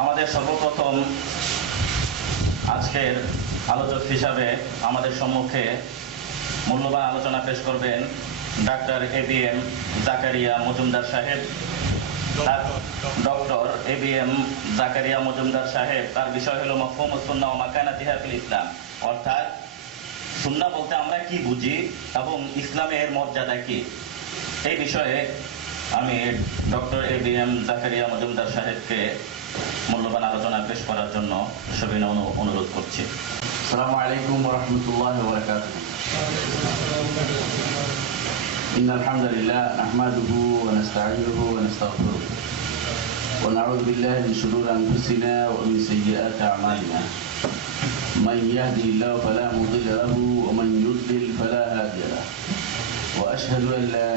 আমাদের সর্বপ্রথম আজকের আলোচক হিসাবে আমাদের সম্মুখে মূল্যবান আলোচনা পেশ করবেন ডাক্তার এবিএম জাকারিয়া মজুমদার সাহেব। ডক্টর এবিএম জাকারিয়া মজুমদার সাহেব, তার বিষয় হলো মাফহুমুস সুন্নাহ ওয়া মাকানাতিহা ফিল ইসলাম, অর্থাৎ সুন্নাহ বলতে আমরা কি বুঝি এবং ইসলামের মর্যাদা কি। এই বিষয়ে আমি ডক্টর এবিএম জাকারিয়া মজুমদার সাহেবকে মূল্যবান আলোচনা পেশ করার জন্য সবিনয় অনুরোধ করছি। আসসালামু আলাইকুম ওয়া রাহমাতুল্লাহি ওয়া বারাকাতুহু। ইন্নাল হামদালিল্লাহ নাহমাদুহু ওয়া নাস্তাঈনুহু ওয়া নাস্তাগফিরুহ ওয়া নাউযু বিল্লাহি মিন শুরুরি আনফুসিনা ওয়া মিন সাইয়্যাতি আ'মালিনা। মান ইয়াহদিহিল্লাহু ফালা মুদিল্লা লাহু ওয়া মান ইউদ্লিল ফালা হাদিয়া লাহু। ওয়া আশহাদু আন লা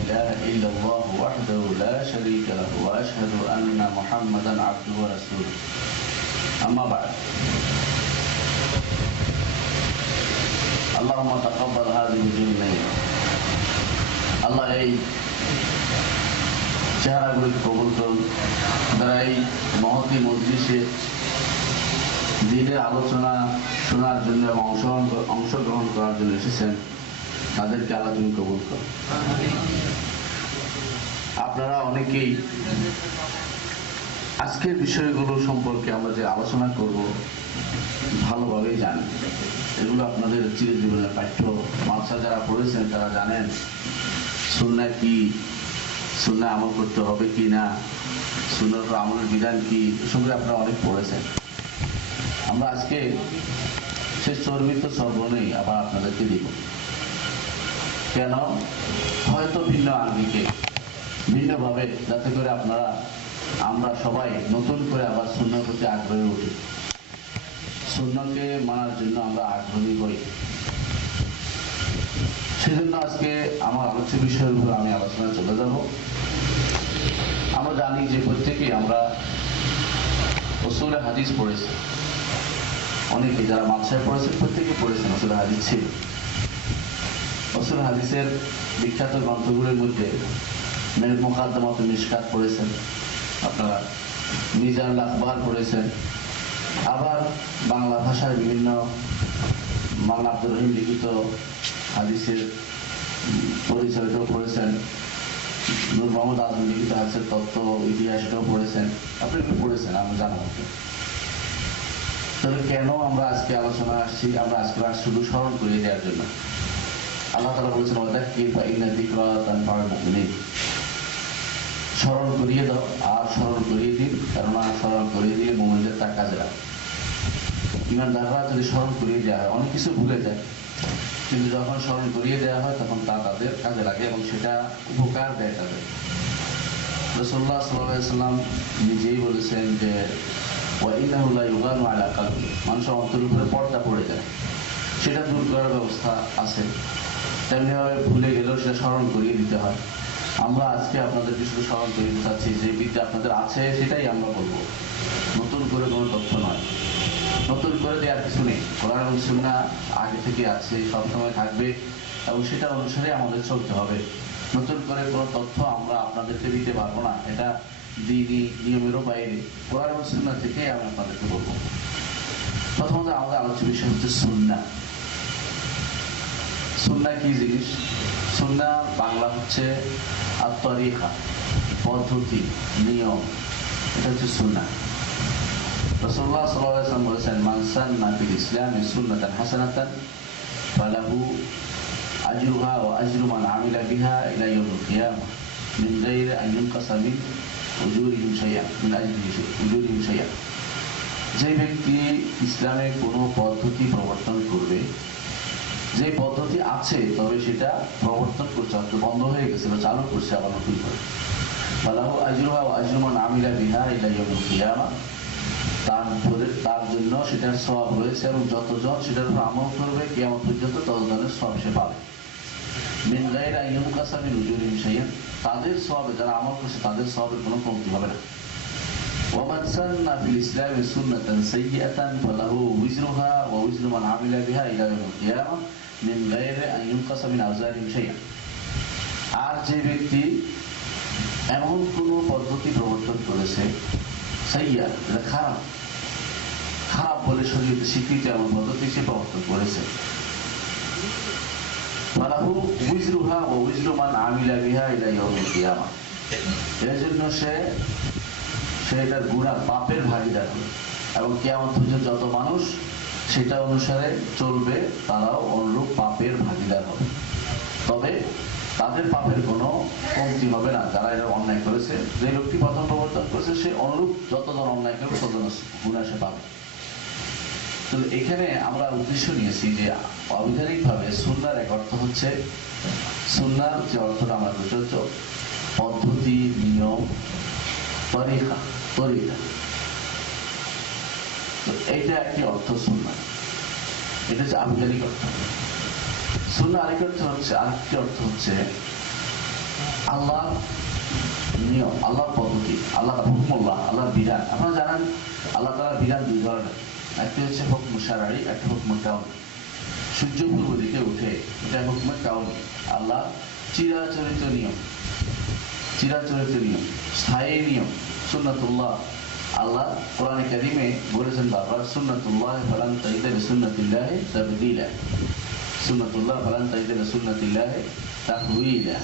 ইলাহা ইল্লাল্লাহ ওয়াহদাহু লা শারীকা লাহু ওয়া আশহাদু আন্না মুহাম্মাদান আবদুহু ওয়া রাসূলুহু। আম্মা বা'দ। আল্লাহুম্মা তাকাব্বাল হাযিহি মিন্না। আল্লাহ এই চেহারাগুলোকে কবুল করুন, যারা এই মহতী মজলিসে দ্বীনের আলোচনা শোনার জন্য এবং অংশগ্রহণ করার জন্য এসেছেন, তাদেরকে আল্লাহ তুমি কবুল করো। আপনারা অনেকেই আজকের বিষয়গুলো সম্পর্কে আমরা যে আলোচনা করব ভালোভাবেই জানেন। এগুলো আপনাদের চিরজীবনের পাঠ্য। মাদ্রাসা যারা পড়েছেন তারা জানেন সুন্নাহ কি, সুন্নাহ আমল করতে হবে কি না, সুন্নাহর আমলের বিধান কি, এসবগুলো আপনারা অনেক পড়েছেন। আমরা আজকে সে চর্বিত সর্বনেই আবার আপনাদেরকে দিব। কেন? হয়তো ভিন্ন আঙ্গিকে, ভিন্নভাবে, যাতে করে আমরা সবাই নতুন করে আবার সুন্নাহর প্রতি আগ্রহী উঠি, সুন্নাহকে মানার জন্য আমরা আগ্রহী হই। সেজন্য আজকে আমার আলোচ্য বিষয়ের উপর আমি আলোচনায় চলে যাব। আমরা জানি যে প্রত্যেকেই আমরা উসুলে হাদিস পড়েছি, অনেকে যারা মাদ্রাসায় পড়েছেন প্রত্যেকে পড়েছেন উসুলে হাদিস ছিল। উসুল হাদিসের বিখ্যাত গ্রন্থগুলির মধ্যে মুকাদ্দামাতুল মিশকাত পড়েছেন, আপনারা মিজানুল আখবার পড়েছেন, আবার বাংলা ভাষার বিভিন্ন মাওলানা আব্দুর রহিম লিখিত হাদিসের পরিচয়টাও পড়েছেন, নূর মোহাম্মদ আজম লিখিত হাদিসের তত্ত্ব ইতিহাসটাও পড়েছেন, আপনি পড়েছেন, আমরা জানা। তাহলে কেন আমরা আজকে আলোচনা আসছি? আমরা আজকে শুধু স্মরণ করিয়ে দেওয়ার জন্য। আল্লাহ তাআলা বলেছেন ওয়াযাক্কির ফাইন্না যিকরা তানফাউল মুমিনিন। স্মরণ করিয়ে দাও আর স্মরণ করিয়ে দিন, কেননা স্মরণ করিয়ে দিলে মুমিনদের তা কাজে লাগে। ঈমানদাররা যদি স্মরণ করিয়ে দেওয়া হয়, অনেক কিছু ভুলে যায়, কিন্তু যখন স্মরণ করিয়ে দেওয়া হয় তখন তা তাদের কাজে লাগে এবং সেটা উপকার দেয় তাদের। রাসূলুল্লাহ সাল্লাল্লাহু আলাইহি ওয়াসাল্লাম নিজেই বলেছেন যে ওয়া ইন্নাহু লা ইউগানু আলা কলবি, মানুষের অন্তরের উপরে পর্দা পড়ে যায়, সেটা দূর করার ব্যবস্থা আছে। তেমনিভাবে ভুলে গেলেও সেটা স্মরণ করিয়ে দিতে হয়। আমরা আজকে আপনাদেরকে শুধু স্মরণ করিয়ে দিতে চাচ্ছি, যে বিদ্যা আপনাদের আছে সেটাই আমরা বলবো, নতুন করে কোনো তথ্য নয়, নতুন করে দেওয়ার কিছু নেই। কোরআন এবং সুন্নাহ আগে থেকে আছে, সবসময় থাকবে এবং সেটা অনুসারে আমাদের চলতে হবে। নতুন করে কোনো তথ্য আমরা আপনাদেরকে দিতে পারবো না, এটা দ্বীনি নিয়মেরও বাইরে। কোরআন এবং সুন্নাহ থেকেই আমি আপনাদেরকে বলবো। প্রথমত আমাদের আলোচ্য বিষয় হচ্ছে সুন্নাহ। সুন্নাহ কি জিনিস? সুন্নাহ বাংলা হচ্ছে আত-তরিকা, পদ্ধতি, নিয়ম, এটা হচ্ছে সুন্নাহ। রাসূলুল্লাহ সাল্লাল্লাহু আলাইহি ওয়াসাল্লাম বলেছেন মান সান্না ফিল ইসলামি সুন্নাতান হাসানাতান ফালাহু আজরুহা ওয়া আজরু মান আমিলা বিহা ইলা ইয়াউমিল কিয়ামাহ মিন গায়রি আন ইউনকাসা মিন উজুরিহিম শাইআ মিন আজরিহি উজুরিহিম শাইআ। যে ব্যক্তি ইসলামে কোনো পদ্ধতি প্রবর্তন করবে, যে পদ্ধতি আছে তবে সেটা প্রবর্তন করছে, বন্ধ হয়ে গেছে বা চালু করছে আবার নতুন করে, ফালাহু আজরুহা ওয়া আজরু মান আমিলা বিহা ইলা ইয়াউমিল কিয়ামাহ, তার জন্য সেটার সওয়াব রয়েছে এবং যতজন সেটার উপর আমল করবে কিয়ামত পর্যন্ত ততজনের সওয়াব সে পাবে। মিন গায়রি আন ইউনকাসা মিন উজুরিহিম শাইআ, তাদের সওয়াবে, যারা আমল করছে তাদের সওয়াবের কোনো কমতি হবে না। ওয়া মান সান্না ফিল ইসলামি সুন্নাতান সাইয়্যাতান ফালাহু উজরুহা ওয়া উজরু মান আমিলা বিহা ইলা ইয়াউমিল কিয়ামাহ মিন গায়রি আন ইউনকাসা মিন আওজারিহিম শাইআ। আর যে ব্যক্তি এমন কোনো পদ্ধতি প্রবর্তন করেছে সাইয়া, এটা খারাপ, খারাপ বলে শরীয়তে স্বীকৃতি এমন পদ্ধতি সে প্রবর্তন করেছে। ফালাহু উইজরুহা ওয়া উইজরু মান আমিলা বিহা ইলা ইয়াউমিল কিয়ামাহ, এর জন্য সে এটার গুনাহ পাপের ভাগীদার হবে এবং কিয়ামত পর্যন্ত যত মানুষ সেটা অনুসারে চলবে তারাও অনুরূপ পাপের ভাগীদার হবে। তবে তাদের পাপের কোনো কমতি হবে না যারা এরা অন্যায় করেছে। যে লোকটি প্রথম প্রবর্তন করেছে সে অনুরূপ যতজন অন্যায় করবে ততজন গুনাহ সে পাবে। তো এখানে আমরা উদ্দেশ্য নিয়েছি যে অবিধানিকভাবে সুন্নাহর এক অর্থ হচ্ছে, সুন্নাহর যে অর্থটা আমরা বুঝতে পদ্ধতি, নিয়ম, তরিকা। তো এইটা একটি অর্থ সুন্নাহ, এটা হচ্ছে আবিধানিক অর্থ। সুন্নাহ আরেকটি অর্থ হচ্ছে আল্লাহর নিয়ম, আল্লাহর পদ্ধতি, আল্লাহর হুকুমুল্লাহ, আল্লাহর বিধান। আপনারা জানেন আল্লাহ তাআলার বিধান দুই ধরনের, একটি হচ্ছে হুকম শারঈ, একটা হুকম কাউনি। সূর্য পূর্ব দিকে উঠে, এটা হুকম কাউনি, আল্লাহ চিরাচরিত নিয়ম, স্থায়ী নিয়ম, সুন্নাতুল্লাহ। আল্লাহ কোরআনে কারীমে বলেছেন বারবার, সুন্নাতুল্লাহ ফালান তাজিদা লিসুন্নাতিল্লাহি তাবদীলা, সুন্নাতুল্লাহ ফালান তাজিদা লিসুন্নাতিল্লাহি তাহওয়িলা।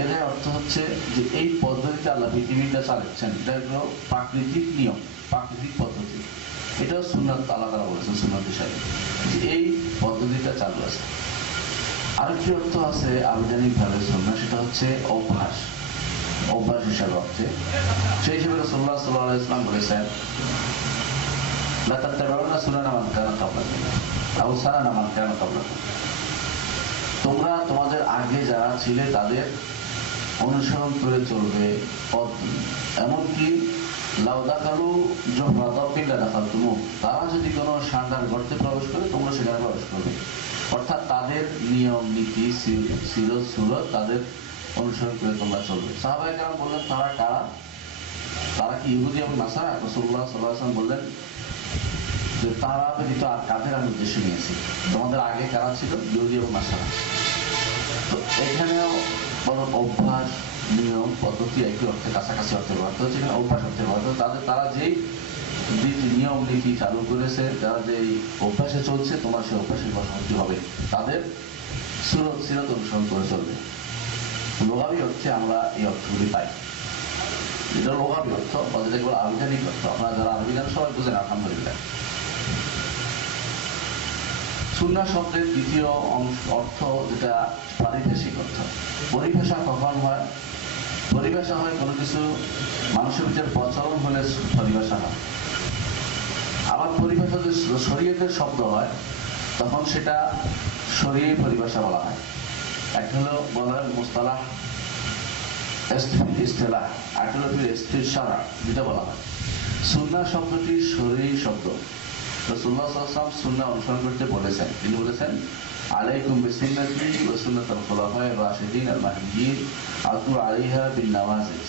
এর অর্থ হচ্ছে যে এই পদ্ধতিতে আল্লাহ পৃথিবীটা চালাচ্ছেন, এটা হলো প্রাকৃতিক নিয়ম, প্রাকৃতিক পদ্ধতি। এটাও সুন্নাত, আল্লাহ তাআলা বলেছেন সুন্নাত হিসাবে যে এই পদ্ধতিটা চালু আছে। আরেকটি অর্থ আছে আবিধানিকভাবে সুন্নাহ, সেটা হচ্ছে অভ্যাস হিসাবে হচ্ছে। সেই হিসেবে রাসূলুল্লাহ সাল্লাল্লাহু আলাইহি ওয়াসাল্লাম বলেছেন, লা তাত্তাবিউনা সুনানা মান কানা ক্বাবলাকুম আও সানানা মান কানা ক্বাবলাকুম, তোমরা তোমাদের আগে যারা ছিলে তাদের অনুসরণ করে চলবে। এমনকি লাউ দাখালু জুহরা দাব্বিন লাদাখালতুমু, তারা যদি কোনো ষাঁড়ার গর্তে প্রবেশ করে তোমরা সেখানে প্রবেশ করবে। অর্থাৎ তাদের নিয়ম নীতি, সিরত সুরত, তাদের অনুসরণ করে তোমরা চলবে। সাহাবায়ে কেরাম বললেন তারা কারা? তারা কি ইহুদি এবং নাসারা? রাসূলুল্লাহ সাল্লাল্লাহু আলাইহি ওয়াসাল্লাম বললেন যে তারা ব্যতীত আর কাদের আমি উদ্দেশ্য নিয়েছি, তোমাদের আগে কারা ছিল? ইহুদি এবং নাসারা। তো এখানেও বড় অভ্যাস, নিয়ম, পদ্ধতি একই অর্থে, কাছাকাছি অর্থে ব্যবহার হচ্ছে, এখানে অভ্যাস অর্থে ব্যবহার হচ্ছে। তারা যেই নিয়ম নীতি চালু করেছে, যারা যেই অভ্যাসে চলছে, তোমার সেই অভ্যাসের বশবর্তী হবে, তাদের সিরত অনুসরণ করে চলবে। লোগাবি অর্থে আমরা এই অর্থগুলি পাই। এটা লোগাবি অর্থ, যেটা কেবল আবিধানিক অর্থ। আপনারা যারা আরবি জানেন সবাই বুঝেন আলহামদুলিল্লাহ। সুন্নাহ শব্দের দ্বিতীয় অর্থ যেটা পারিভাষিক অর্থ। পরিভাষা কখন হয়? পরিভাষা হয় কোনো কিছু মানুষের ভিতরে প্রচলন হলে পরিভাষা হয়। আবার পরিভাষা যদি শরীয়তের শব্দ হয় তখন সেটা শরীয়ী পরিভাষা বলা হয়। একটা হলো বলা হয় মুস্তালাহ, ইসতিলাহ, আর হলো ইস্তিশারা, যেটা বলা হয়। সুন্নাহ শব্দটি শরীয়ী শব্দ। রাসূলুল্লাহ সাল্লাল্লাহু আলাইহি ওয়াসাল্লাম সুন্নাহ অনুসরণ করতে বলেছেন। তিনি বলেছেন, আলাইকুম বিসুন্নতি ওয়া সুন্নাতিল খুলাফায়ে রাশিদিন আল মাহদিয়িন আদু আলাইহা বিন নাওয়াজিজ।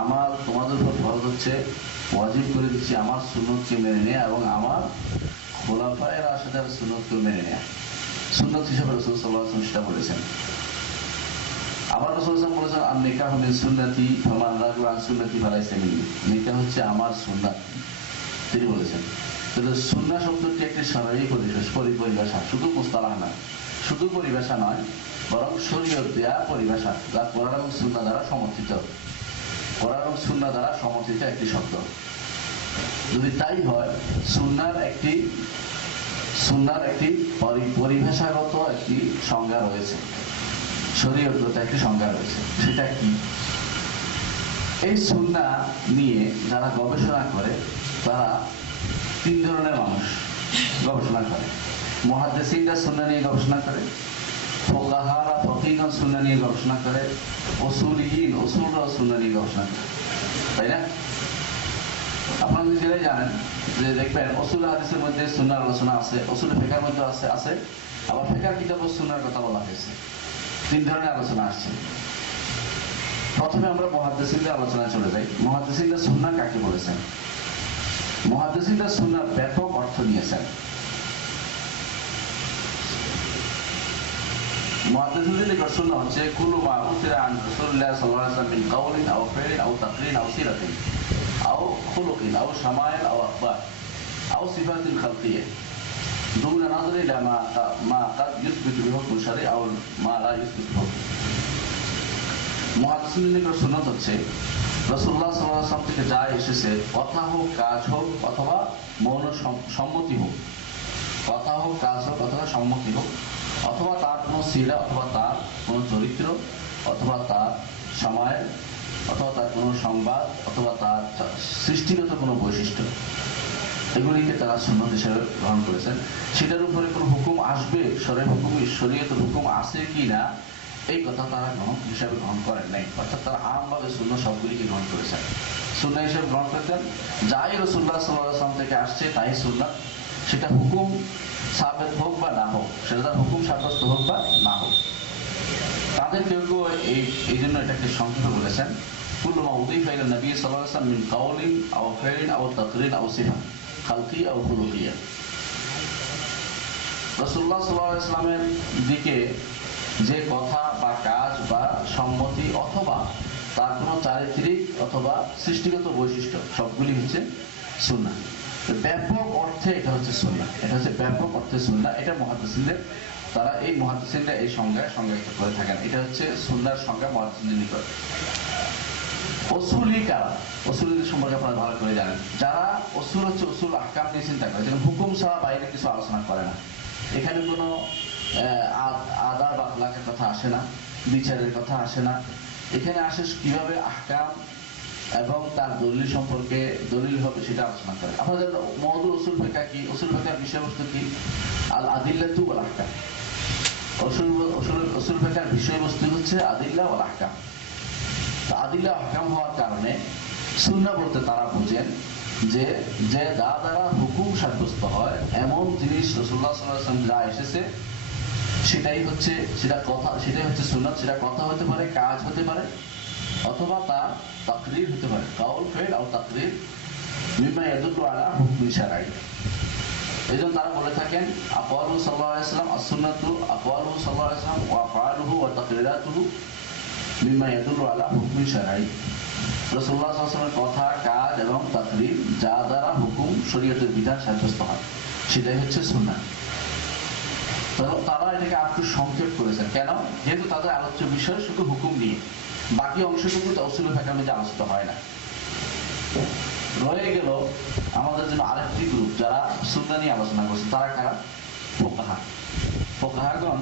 আমার তোমাদের উপর ফরজ হচ্ছে, ওয়াজিব করে দিচ্ছি আমার সুন্নতকে মেনে নেয়া এবং আমার খুলাফায়ে রাশিদের সুন্নতকে মেনে নেয়া। সুন্নত হিসেবে রাসূল সাল্লাল্লাহু আলাইহি ওয়াসাল্লাম সেটা বলেছেন। আবার রাসূল সাল্লাল্লাহু আলাইহি ওয়াসাল্লাম বলেছেন, আন নিকাহু মিন সুন্নতি ফামান রাগিবা আন সুন্নতি ফালাইসা মিন্নি। নিকাহ হচ্ছে আমার সুন্নাত, তিনি বলেছেন। তাহলে সুন্নাহ শব্দটি একটি শরঈ পরিভাষা, শুধু মুস্তালাহ না, শুধু পরিভাষা নয়, বরং শরীয়ত দেয়া পরিভাষা, যা কোরআন এবং সুন্নাহ দ্বারা সমর্থিত, কোরআন এবং সুন্নাহ দ্বারা সমর্থিত একটি শব্দ। যদি তাই হয়, সুন্নাহর একটি পরিভাষাগত একটি সংজ্ঞা রয়েছে, শরীয়তগত একটি সংজ্ঞা রয়েছে। সেটা কি? এই সুন্নাহ নিয়ে যারা গবেষণা করে তারা তিন ধরনের মানুষ গবেষণা করে। মুহাদ্দিসিনরা সুন্নাহ নিয়ে গবেষণা করে, ফুকাহারা ফকিহগণ সুন্নাহ নিয়ে গবেষণা করে, উসুলরা সুন্নাহ নিয়ে গবেষণা করে, তাই না? আপনারা নিজেরাই জানেন যে দেখবেন উসুল হাদিসের মধ্যে সুন্নাহর আলোচনা আছে, উসুল ফিকহের মধ্যে আছে, আবার ফিকহের কিতাবে সুন্নাহর কথা বলা হয়েছে। তিন ধরনের আলোচনা আসছে। প্রথমে আমরা মুহাদ্দিসিনদের আলোচনায় চলে যাই। মুহাদ্দিসিনরা সুন্নাহ কাকে বলেছেন? মুহাদ্দিসিনরা সুন্নাহর ব্যাপক অর্থ নিয়েছেন। মুহাদ্দিসিনদের নিকট সুন্নাহ হচ্ছে কুল্লু মা উতিরা আন রাসূলুল্লাহ সাল্লাল্লাহু আলাইহি ওয়াসাল্লাম মিন কাওলিন আও ফি'লিন আও তাকরিরিন আও সিরাতিন। আও খুলুকিন আও শামাইল আও আখবার আও সিফাতিল খালকিয়া দুন নাযরি ইলা মা কাদ ইউসবিতু বিহুকম শারঈ আও মা লা ইউসবিতু বিহুকম। মুহাদ্দিসিনের নিকট সুন্নাত হচ্ছে রাসূলুল্লাহ সাল্লাল্লাহু আলাইহি ওয়াসাল্লাম থেকে যা এসেছে, কথা হোক, কাজ হোক, অথবা মৌন সম্মতি হোক, কথা হোক, কাজ হোক, অথবা সম্মতি হোক, অথবা তার কোনো সিরা, অথবা তার কোনো চরিত্র, অথবা তার সময়, অথবা তার কোনো সংবাদ, অথবা তার সৃষ্টিগত কোনো বৈশিষ্ট্য, এগুলিকে তারা সুন্নাত হিসেবে গ্রহণ করেছেন। সেটার উপরে কোনো হুকুম আসবে, শরীয়তের হুকুম আছে কি না, এই কথা তারা হিসাবে গ্রহণ করেন নাই। অর্থাৎ তারা আমভাবে সুন্নাত সবগুলিকে গ্রহণ করেছেন, সুন্নাত হিসেবে গ্রহণ করতেন। যাই রাসূলুল্লাহ সাল্লাল্লাহু আলাইহি ওয়াসাল্লাম থেকে আসছে তাই সুন্নাত, সেটা হুকুম সাবেত হোক বা না হোক, সেটা তার হুকুম সাব্যস্ত হোক বা না হোক। তাদের কেউ কেউ এই জন্য এটাকে সংক্ষেপে বলেছেন, কুল্লু মা উযীফা ইলা নবী সাল্লাল্লাহু আলাইহি ওয়াসাল্লাম মিন কাওলিন আও ফি'লিন আও তাকরির আও সিফা খালকিয়া আও খুলুকিয়া। রাসূলুল্লাহ সাল্লাল্লাহু আলাইহি ওয়াসাল্লামের দিকে যে কথা বা কাজ বা সম্মতি, অথবা তার কোনো চারিত্রিক অথবা সৃষ্টিগত বৈশিষ্ট্য, সবগুলি হচ্ছে সুন্নাহ। ব্যাপক অর্থে এটা হচ্ছে সুন্নাহ, এটা হচ্ছে ব্যাপক অর্থে সুন্নাহ। এটা মুহাদ্দিসিনদের, তারা এই মুহাদ্দিসিনরা এই সংজ্ঞায় সংজ্ঞায়িত করে থাকেন। এটা হচ্ছে সুন্নাহর সংজ্ঞা মুহাদ্দিসিনদের নিকট। উসুলি কারা, উসুলিদের সম্পর্কে আপনারা ভালো করে জানেন। যারা উসুল হচ্ছে উসুল আহকাম নিয়ে চিন্তা করে, যেমন হুকুম ছাড়া বাইরে কিছু আলোচনা করে না। এখানে কোনো আদাব আখলাকের কথা আসে না, বিচারের কথা আসে না। এখানে আসে কিভাবে আহকাম এবং তার দলিল সম্পর্কে দলিল হবে সেটা আলোচনা করে। আপনারা জানেন মওদু উসুল ফিকহ কি, উসুল ফিকহের বিষয়বস্তু কি? আল আদিল্লাতু ওয়াল আহকাম। উসুল ফিকহের বিষয়বস্তু হচ্ছে আদিল্লাহ ওয়াল আহকাম। তো আদিল্লাহ আহকাম হওয়ার কারণে সুন্নাহ বলতে তারা বুঝেন যে দ্বারা হুকুম সাব্যস্ত হয় এমন জিনিস রাসূলুল্লাহ সাল্লাল্লাহু আলাইহি ওয়াসাল্লাম যা এসেছে সেটাই হচ্ছে সুন্নাত। সেটা কথা হতে পারে, কাজ হতে পারে, অথবা তার তাকরীর হতে পারে, কাউল ফি'ল আও তাকরীর মিম্মা ইয়াদুল্লু আলা হুকমি শারঈ। এইজন্য তারা বলে থাকেন আকওয়ালু সাল্লাল্লাহু আলাইহি ওয়াসাল্লাম আস-সুন্নাতু আকওয়ালু সাল্লাল্লাহু আলাইহি ওয়াসাল্লাম ওয়া আফআলুহু ওয়া তাকরীরাতুহু মিম্মা ইয়াদুল্লু আলা হুকমি শারঈ। রাসূলুল্লাহ সাল্লাল্লাহু আলাইহি ওয়াসাল্লামের কথা, কাজ এবং তাকরীর যা দ্বারা হুকুম শরীয়তের বিধান সাব্যস্ত হয় সেটাই হচ্ছে সুন্নাহ। তারা এটাকে একটু সংক্ষেপ করেছেন। কেন? যেহেতু তাদের আলোচ্য বিষয় শুধু হুকুম নিয়ে, বাকি অংশটুকু উসুল ফিকহের মধ্যে আলোচিত হয় না। রয়ে গেল আমাদের জন্য আরেকটি গ্রুপ যারা সুন্নাহ নিয়ে আলোচনা করছে। তারা কারা? ফুকাহা। ফুকাহাগণ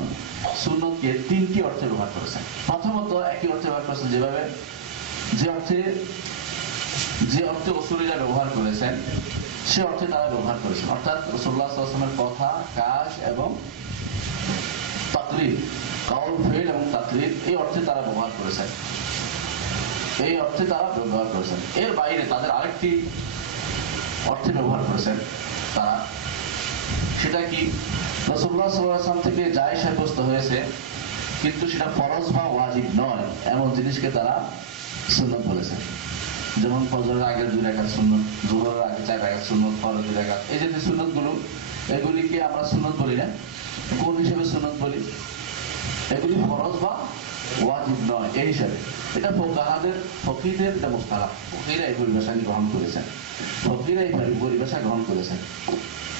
সুন্নাহকে তিনটি অর্থে ব্যবহার করেছেন। প্রথমত একই অর্থে ব্যবহার করেছেন, যে অর্থে উসুলিরা ব্যবহার করেছেন সে অর্থে তারা ব্যবহার করেছেন। অর্থাৎ রাসূলুল্লাহ সাল্লাল্লাহু আলাইহি ওয়াসাল্লামের কথা, কাজ এবং তাকরীর, কাউল ফি'ল এবং তাকরীর, এই অর্থে তারা ব্যবহার করেছেন। এর বাইরে তাদের আরেকটি অর্থে ব্যবহার করেছেন তারা। সেটা কি? রাসূলুল্লাহ সাল্লাল্লাহু আলাইহি ওয়াসাল্লাম থেকে যাই সাব্যস্ত হয়েছে কিন্তু সেটা ফরজ বা ওয়াজিব নয় এমন জিনিসকে তারা সুন্নাত বলেছেন। যেমন ফজরের আগে 2 রাকাত সুন্নাত, যোহরের আগে 4 রাকাত সুন্নাত, পরে 2 রাকাত। এই যে সুন্নাতগুলো, এগুলিকে আমরা সুন্নাত বলি না। কোন হিসেবে সুন্নাত বলি? এগুলি ফরজ বা ওয়াজিব নয় এই হিসাবে। এটা ফকিহদের একটা মুস্তালাহ। ফকিহরা এই পরিভাষা গ্রহণ করেছেন।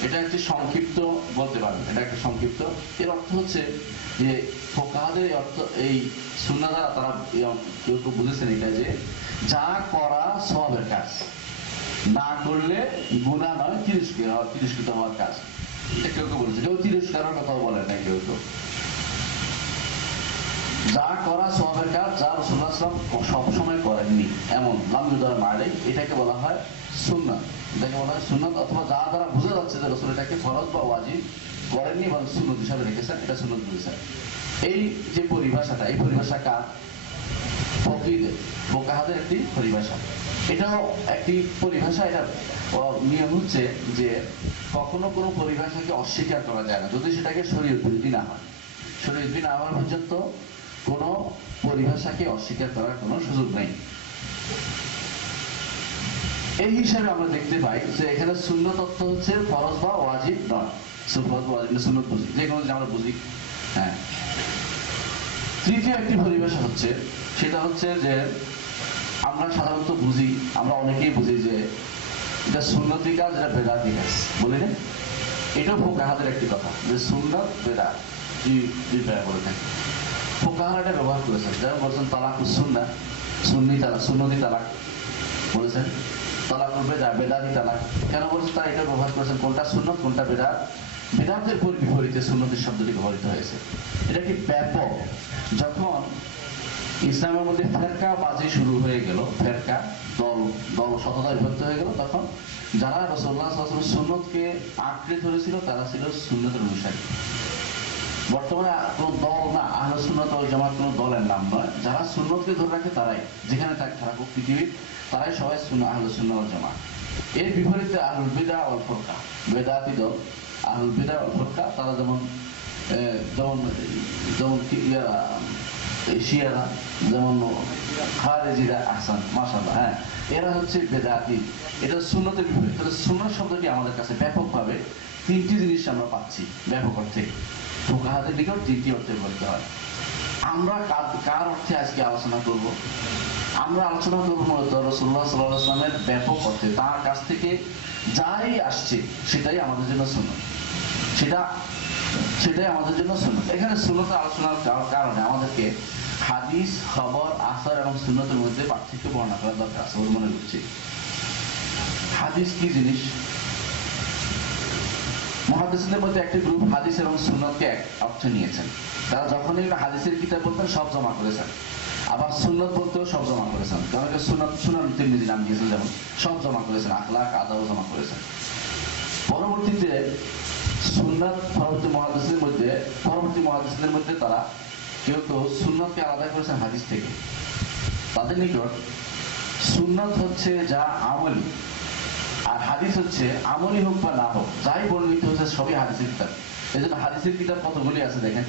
এটা একটি সংক্ষিপ্ত বলতে পারেন, এটা একটা সংক্ষিপ্ত। এর অর্থ হচ্ছে যে ফুকাহাদের এই সুন্নাহ দ্বারা তারা কেউ বুঝেছেন এটা যে যা করা সওয়াবের কাজ, না করলে গুনাহ নয়, তিরস্কৃত হওয়ার কাজ। এটা কেউ বলেছে। কেউ তিরস্কারের কথাও বলেন না। কেউ যা করা সওয়াবের কাজ, যা রাসূলুল্লাহ সাল্লাল্লাহু আলাইহি ওয়াসাল্লাম সবসময় করেননি এমন লাম ইউদার মা'আলাইহি, এটাকে বলা হয় সুন্নাত। অথবা যা দ্বারা বোঝা যাচ্ছে যে রাসূল এটাকে ফরজ বা ওয়াজিব করেননি এবং সুন্নাত হিসাবে রেখেছেন, এটা সুন্নাত বলেছেন। এই যে পরিভাষাটা, এই পরিভাষা কার? ফুকাহাদের একটি পরিভাষা। এটাও একটি পরিভাষা। এটা নিয়ম হচ্ছে যে কখনো কোনো পরিভাষাকে অস্বীকার করা যায় না যদি সেটাকে শরীয়ত বিরোধী না হয়। শরীয়ত বিরোধী না হওয়া পর্যন্ত কোনো পরিভাষাকে অস্বীকার করার কোনো সুযোগ নেই। এই হিসাবে আমরা দেখতে পাই যে এখানে সুন্নাত অর্থ হচ্ছে ফরজ বা ওয়াজিব নয়। সুন্নাত বুঝি, যে কোনো আমরা বুঝি। হ্যাঁ। তৃতীয় একটি পরিভাষা হচ্ছে, সেটা হচ্ছে যে আমরা সাধারণত বুঝি, আমরা অনেকেই বুঝি যে এটা সুন্নতি কাজ, এটা বেদাতি কাজ, বলি না? এটাও ফুকাহাদের একটি কথা যে সুন্নত বেদাত দুই ব্যয় করে থাকে। ফুকাহারা এটা ব্যবহার করেছেন, যেমন বলছেন তালাকুস সুন্নাহ, সুন্নতি তালাক বলেছেন, তালাকুল বেদাত, বেদাতি তালাক। কেন বলছেন তারা এটা ব্যবহার করেছেন? কোনটা সুন্নত কোনটা বেদাত? বেদাতের বিপরীতে সুন্নতের শব্দটি ব্যবহৃত হয়েছে। এটা কি ব্যাপক। যখন ইসলামের মধ্যে ফেরকা বাজি শুরু হয়ে গেল, ফেরকা দল শততা বিভক্ত হয়ে গেল, তখন যারা রাসূলুল্লাহ সাল্লাল্লাহু আলাইহি ওয়াসাল্লাম সুন্নতকে আঁকড়ে ধরেছিল তারা ছিল সুন্নতের অনুসারী। বর্তমানে কোন দল না, আহলে সুন্নাত ওয়াল জামাত কোন দলের নাম নয়, যারা সুন্নতকে ধরে রাখে তারাই, যেখানে থাকুক পৃথিবীর, তারাই সবাই আহলে সুন্নাত ওয়াল জামাত। এর বিপরীতে আহলুল বিদআহ ওয়াল ফুরকা, বেদাতি দল, আহলুল বিদআহ ওয়াল ফুরকা, তারা যেমন শিয়ারা, যেমন খারেজিরা, আহসান মাশাআল্লাহ, হ্যাঁ, এরা হচ্ছে বেদাতি। এটা সুন্নতের বিপরীত। তাহলে সুন্নাত শব্দটি আমাদের কাছে ব্যাপকভাবে তিনটি জিনিস আমরা পাচ্ছি ব্যাপক অর্থে। ফুকাহাদের দিকেও তিনটি অর্থে বলতে হয়। আমরা কার অর্থে আজকে আলোচনা করব? আমরা আলোচনা করব মূলত রাসূলুল্লাহ সাল্লাল্লাহু আলাইহি ওয়াসাল্লামের ব্যাপক অর্থে। তার কাছ থেকে যাই আসছে সেটাই আমাদের জন্য সুন্নাত, সেটাই আমাদের জন্য সুন্নাত। এখানে সুন্নতের আলোচনার কারণে আমাদেরকে হাদিস, খবর, আসর এবং সুন্নতের মধ্যে পার্থক্য বর্ণনা করার দরকার আছে বলে মনে করছি। হাদিস কি জিনিস? মুহাদ্দিসদের মধ্যে একটি গ্রুপ হাদিস এবং সুন্নতকে এক অর্থে নিয়েছেন। তারা যখনই হাদিসের কিতাব বলতেন সব জমা করেছেন, আবার সুন্নত বলতেও সব জমা করেছেন। কারণ সুনান তিরমিজি নাম দিয়েছেন, যেমন সব জমা করেছেন, আখলাক আদাব জমা করেছেন। পরবর্তীতে সুন্নাত পরবর্তী মুহাদ্দিসদের মধ্যে তারা কেউ সুন্নতকে আলাদা করেছেন হাদিস থেকে। তাদের নিকট সুন্নাত হচ্ছে যা আমলি, আর হাদিস হচ্ছে আমলি হোক বা না হোক, যাই বর্ণিত হচ্ছে সবই হাদিসের কিতাব। এই জন্য হাদিসের কিতাব কতগুলি আছে দেখেন,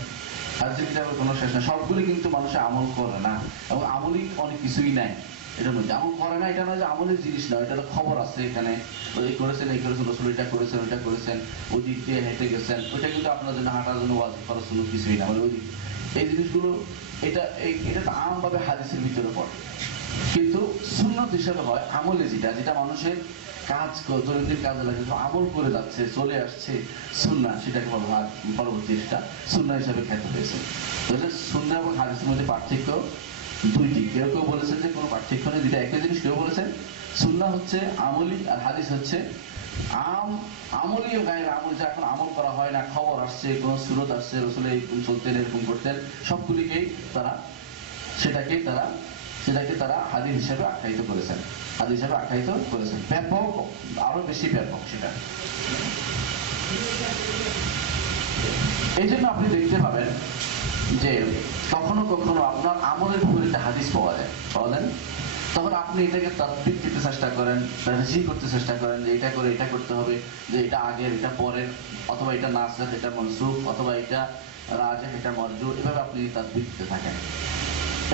হাদিসের কিতাবের কোনো শেষ নেই। সবগুলি কিন্তু মানুষে আমল করে না, এবং আমলি অনেক কিছুই নাই এটার মধ্যে। আমল করে না এটা নয় যে আমলের জিনিস নয়, এটা খবর আছে, এখানে এই করেছেন রসুল এটা করেছেন, ওইটা করেছেন, ওই দিক দিয়ে হেঁটে গেছেন, ওইটা কিন্তু আপনার জন্য হাঁটার জন্য ওয়াজিব করার জন্য কিছুই না। মানে ওই দিক এই জিনিসগুলো এটা আমভাবে হাদিসের ভিতরে পড়ে, কিন্তু সুন্নত হিসাবে হয় আমলে, যেটা মানুষের কাজ, দৈনন্দিন কাজে লাগে, আমল করে যাচ্ছে, চলে আসছে সুন্নাহ, সেটাকে পরবর্তী সেটা সুন্নাহ হিসাবে খ্যাত হয়েছে। সুন্নাহ এবং হাদিসের মধ্যে পার্থক্য দুইটি। কেউ বলেছেন যে কোনো পার্থক্য নেই, দুইটা একই জিনিস। কেউ বলেছেন সুন্নাহ হচ্ছে আমলি আর হাদিস হচ্ছে আমলি ও গায়ের আমল, যা এখন আমল করা হয় না, খবর আসছে, কোন সুরত আসছে, রসুল এরকম চলতেন, এরকম করতেন, সবগুলিকেই সেটাকে তারা হাদিস হিসেবে আখ্যায়িত করেছেন, ব্যাপক, আরো বেশি ব্যাপক সেটা। এই জন্য আপনি দেখতে পাবেন যে কখনো কখনো আপনার আমলের বিপরীতে হাদিস পাওয়া যায়, তখন আপনি এটাকে তাৎবিক দিতে চেষ্টা করেন, রাজি করতে চেষ্টা করেন যে এটা করে এটা করতে হবে, যে এটা আগের, এটা পরের, অথবা এটা নাসিখ, এটা মনসুখ, অথবা এটা রাজিহ, এটা মারজু, এভাবে আপনি তাৎবিক দিতে থাকেন।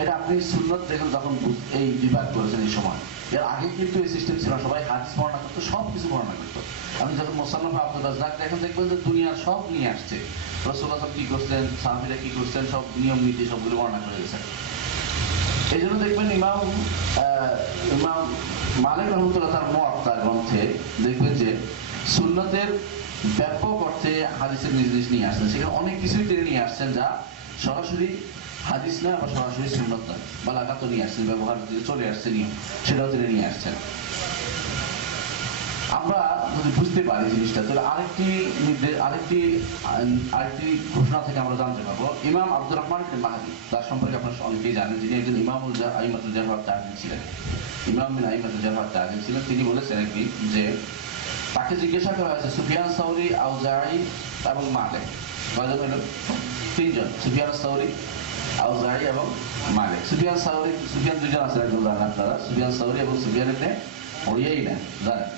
এটা আপনি সুন্নত দেখেন যখন এই বিভাগ করেছেন এই সময়। এর আগে কিন্তু এই সিস্টেম ছিল, সবাই হাদিস বর্ণনা করতো, সব কিছু বর্ণনা করতো। আপনি যখন মুসান্নাফ আব্দুর রাজ্জাক দেখেন, দেখবেন যে দুনিয়ার সব নিয়ে আসছে, রাসূলুল্লাহ কি করছেন, সাহাবীরা কি করছেন, সব নিয়ম নীতি সবগুলো বর্ণনা করে গেছেন। এই জন্য দেখবেন ইমাম মালিক রাহমাতুল্লাহ তার মুওয়াত্তা গ্রন্থে দেখবেন যে সুন্নতের ব্যাপক অর্থে হাদিসের নির্দেশ নিয়ে আসছেন। সেখানে অনেক কিছুই তিনি নিয়ে আসছেন যা সরাসরি হাদিস না বা সরাসরি সুন্নত নয়, বালাগাত নিয়ে আসছেন, ব্যবহার চলে আসছে নিয়ম, সেটাও তিনি নিয়ে আসছেন। আমরা যদি বুঝতে পারি জিনিসটা, তাহলে আরেকটি ঘোষণা থেকে আমরা জানতে পারবো। ইমাম আব্দুর রহমান ইবনে মাহদী, তার সম্পর্কে আপনারা অনেকেই জানেন, যিনি একজন আইমাতুল জারহ ওয়াত তা'দীল ছিলেন, ইমাম মিন আইমাতুল জারহ ওয়াত তা'দীল ছিলেন। তিনি বলেছেন একদিন যে তাকে জিজ্ঞাসা করা হয়েছে সুফিয়ান সাউরি, আউজাঈ এবং মালিক, কয়জন হলো? তিনজন, সুফিয়ান সাউরি, আউজাঈ এবং মালিক। সুফিয়ান দুজন আছে, একজন জানেন আপনারা, সুফিয়ান সাউরি এবং সুফিয়ান ইবনে উয়াইনা জানেন।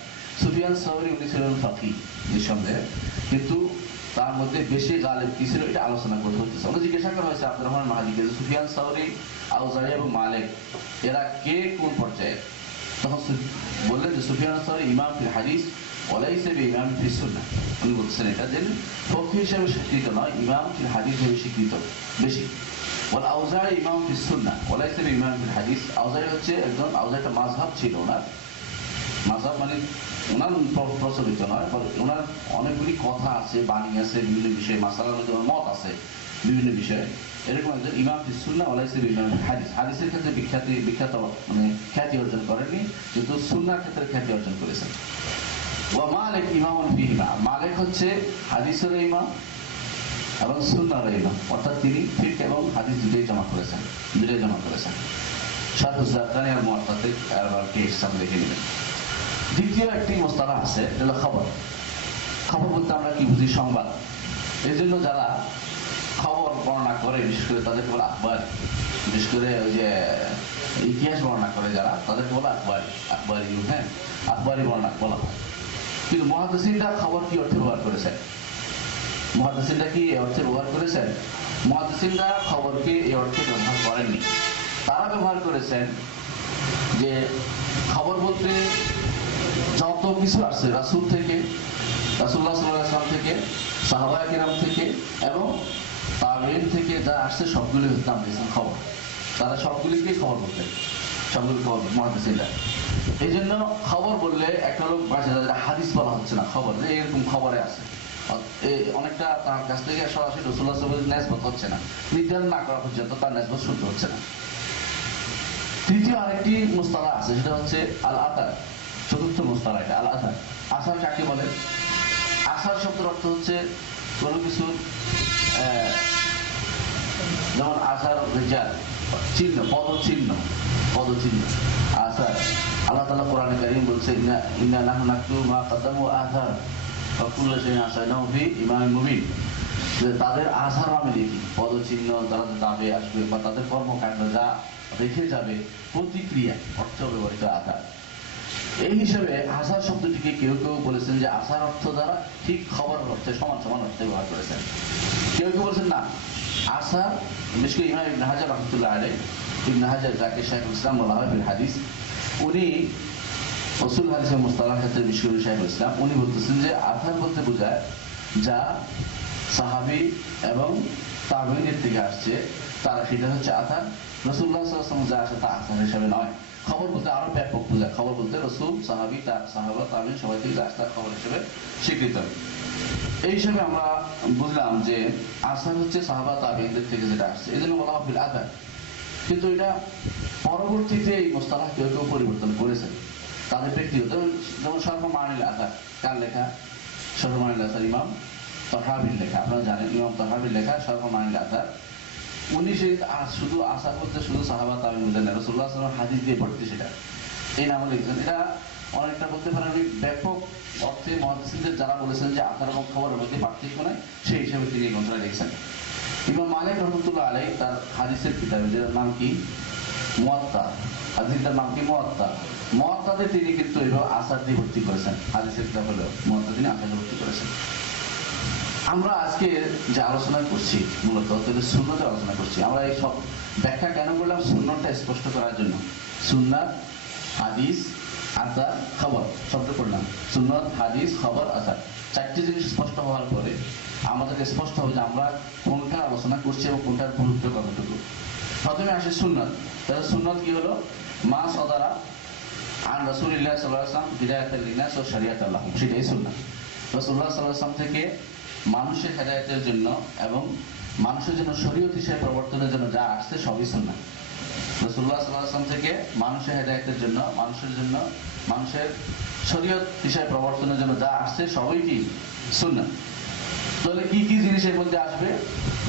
সুফিয়ান সাউরি উনি ছিলেন ফাকিহ নিঃসন্দেহে, কিন্তু তার মধ্যে বেশি গালিব কি ছিল এটা আলোচনা করতে হচ্ছে। আমরা জিজ্ঞাসা করা হয়েছে আব্দুর রহমান মাহদীকে, সুফিয়ান সাউরি, আউজাঈ এবং মালিক এরা কে কোন পর্যায়ে? তখন বললেন যে সুফিয়ান সাউরি ইমাম ফিল হাদিস ওয়ালাইসা বিইমাম ফিস সুন্নাহ। উনি বলছেন এটা যে ফকিহ হিসেবে স্বীকৃত নয়, ইমাম ফিল হাদিস হিসেবে স্বীকৃত বেশি। ওয়াল আউজাঈ ইমাম ফিস সুন্নাহ ওয়া লাইসা ইমাম ফিল হাদিস। আউজাঈ হচ্ছে একজন, আউজাঈ একটা মাযহাব ছিল ওনার, মাযহাব মানে ওনার প্রচলিত নয়, ওনার অনেকগুলি কথা আছে, বাণী আছে বিভিন্ন বিষয়ে, মাসালার মধ্যে মত আছে বিভিন্ন বিষয়ে। এরকম একজন ইমাম ফিস সুন্নাহ ওয়া লাইসা ইমাম ফিল হাদিস। হাদিসের ক্ষেত্রে বিখ্যাত মানে খ্যাতি অর্জন করেননি, কিন্তু সুন্নাহর ক্ষেত্রে খ্যাতি অর্জন করেছেন। ওয়া মালিক ইমামুন ফিহিমা। মালিক হচ্ছে হাদিসের ইমাম এবং সুন্নাহর ইমাম, অর্থাৎ তিনি ফিকহ এবং হাদিস দুটোই জমা করেছেন। শারহ যাকানি আল মুওয়াত্তাতে আবার কেস সামনে লিখে নেবেন। দ্বিতীয় একটি মুস্তালাহ আছে, এটা হলো খবর। খবর বলতে আমরা কি বুঝি? সংবাদ। এই জন্য যারা খবর বর্ণনা করে, বিশেষ করে তাদেরকে বলে আখবার। বিশেষ করে ওই যে ইতিহাস বর্ণনা করে যারা, তাদেরকে বলে আখবারি। হ্যাঁ, আখবারি বর্ণনা বলা হয়। কিন্তু মুহাদ্দিসিনরা খবর কি অর্থে ব্যবহার করেছেন? মুহাদ্দিসিনরা কি এই অর্থে ব্যবহার করেছেন? মুহাদ্দিসিনরা খবরকে এই অর্থে ব্যবহার করেননি। তারা ব্যবহার করেছেন যে খবর বলতে যত কিছু আসছে রাসূল থেকে, রাসূলুল্লাহ সাল্লাল্লাহু আলাইহি ওয়াসাল্লাম থেকে, সাহাবায়ে কিরাম থেকে এবং তাবেঈন থেকে যা আসছে সবগুলি নাম দিয়েছেন খবর। তারা সবগুলিকেই খবর বলতেন, সবগুলি খবর মুহাদ্দিসিনরা। এই জন্য খবর বললে একটা লোক বাঁচে যায়, হাদিস বলা হচ্ছে না, খবর যে এরকম খবরে আছে। অনেকটা তার কাছ থেকে সরাসরি রাসূলুল্লাহ সাল্লাল্লাহু আলাইহি ওয়াসাল্লাম নিসবত হচ্ছে না, নির্ধারণ না করা পর্যন্ত তার নিসবত শুদ্ধ হচ্ছে না। তৃতীয় আরেকটি মুস্তালাহ আছে, সেটা হচ্ছে আল আতার। চতুর্থ মুস্তালাহ এটা আল আতার। আসার কাকে বলে? আসার শব্দের অর্থ হচ্ছে কোনো কিছুর যেমন আসার রিজাল, চিহ্ন, পদচিহ্ন। আসার আল্লাহ তাআলা কোরআনে কারীম বলছে ইন্না নাহনু নাকতুবু মা কাদ্দামু আসার ওয়া কুল্লু শাইইন আহসাইনাহু ফি ইমামিন মুবিন। যে তাদের আসার আমি লিখি, পদচিহ্ন, তারা যাবে আসবে বা তাদের কর্মকাণ্ড যা রেখে যাবে, প্রতিক্রিয়া অর্থ ব্যবহৃত আসার। এই হিসাবে আসার শব্দটিকে কেউ বলেছেন যে আসার অর্থ দ্বারা ঠিক খবরের অর্থে সমান অর্থে ব্যবহার করেছেন। কেউ বলেছেন না, আসার বিশেষ করে ইমাম ইবনে হাজার রাহমাতুল্লাহ আলাইহি, ইবনে হাজার যাকে শাইখুল ইসলাম বলা হয় ফিল হাদিস, উনি উসুল হাদিসের মুস্তালাহ ক্ষেত্রে বিশেষ করে শাইখুল ইসলাম, উনি বলতেছেন যে আসার বলতে বোঝায় যা সাহাবী এবং তাবেঈনের থেকে আসছে, তারা সেটা হচ্ছে আসার। রাসূলুল্লাহ সাল্লাল্লাহু আলাইহি ওয়াসাল্লাম যা আসে তা আসার হিসাবে নয়। খবর বলতে আরো ব্যাপক বোঝায়। খবর বলতে রাসূল, সাহাবী, সাহাবা, তাবেঈন সবাই থেকে আসা খবর হিসেবে স্বীকৃত। এই হিসাবে আমরা বুঝলাম যে আসার হচ্ছে সাহাবা তাবেঈনদের থেকে যেটা আসছে, এই জন্য বলা হয় ফিল আসার। কিন্তু এটা পরবর্তীতে এই মুস্তালাহ কেউ পরিবর্তন করেছেন তাদের ব্যক্তিগত, যেমন শরহ মানিল আসার। কার লেখা? শরহ মানিল আসার ইমাম তাহাবির লেখা। আপনারা জানেন ইমাম তাহাবির লেখা শরহ মানিল আসার। উনি সেই শুধু আসার বলতে শুধু সাহাবা তাবেঈন বুঝেন না, রাসূলুল্লাহ সাল্লাল্লাহু আলাইহি ওয়াসাল্লাম হাদিস দিয়ে ভর্তি, সেটা এই নামে লিখছেন। এটা অনেকটা বলতে পারেন ব্যাপক অর্থে মুহাদ্দিসিনদের যারা বলেছেন যে আসার এবং খবরের মধ্যে পার্থক্য নাই, সেই হিসেবে তিনি এই গ্রন্থটা লিখছেন। ইমাম মালিক রাহমাতুল্লাহ আলাইহি তার হাদিসের কিতাবে, যার নাম কি মুওয়াত্তা, হাদিসের নাম কি মুওয়াত্তা। মুওয়াত্তাতে তিনি কিন্তু এইভাবে আসার দিয়ে ভর্তি করেছেন। হাদিসের কিতাব হলো মুওয়াত্তা, তিনি আসার দিয়ে ভর্তি করেছেন। আমরা আজকে যে আলোচনা করছি মূলত সুন্নতের আলোচনা করছি। আমরা এই সব ব্যাখ্যা কেন করলাম? সুন্নতটা স্পষ্ট করার জন্য। সুন্নাত, হাদিস, আসার, খবর শব্দ করলাম। সুন্নত, হাদিস, খবর, আসার, চারটি জিনিস স্পষ্ট হওয়ার পরে আমাদেরকে স্পষ্ট হবে যে আমরা কোনটা আলোচনা করছি এবং কোনটার গুরুত্ব কতটুকু। প্রথমে আসে সুন্নত। তাহলে সুন্নত কি হলো? মা সদারা আন রাসূলিল্লাহ সাল্লাল্লাহু আলাইহি ওয়াসাল্লাম হিদায়াতাল লিন্নাস ওয়া শারিয়াতাল লাহুম, সেটাই সুন্নাত। রাসূলুল্লাহ সাল্লাল্লাহু আলাইহি ওয়াসাল্লাম থেকে মানুষের হেদায়েতের জন্য এবং মানুষের জন্য শরীয়ত হিসেবে প্রবর্তনের জন্য যা আসছে সবই সুন্নাত। রাসূলুল্লাহ সাল্লাল্লাহু আলাইহি ওয়াসাল্লাম থেকে মানুষের হেদায়েতের জন্য, মানুষের শরীয়ত হিসেবে প্রবর্তনের জন্য যা আসছে সবই কি? সুন্নাত। তাহলে কি কি জিনিসের মধ্যে আসবে?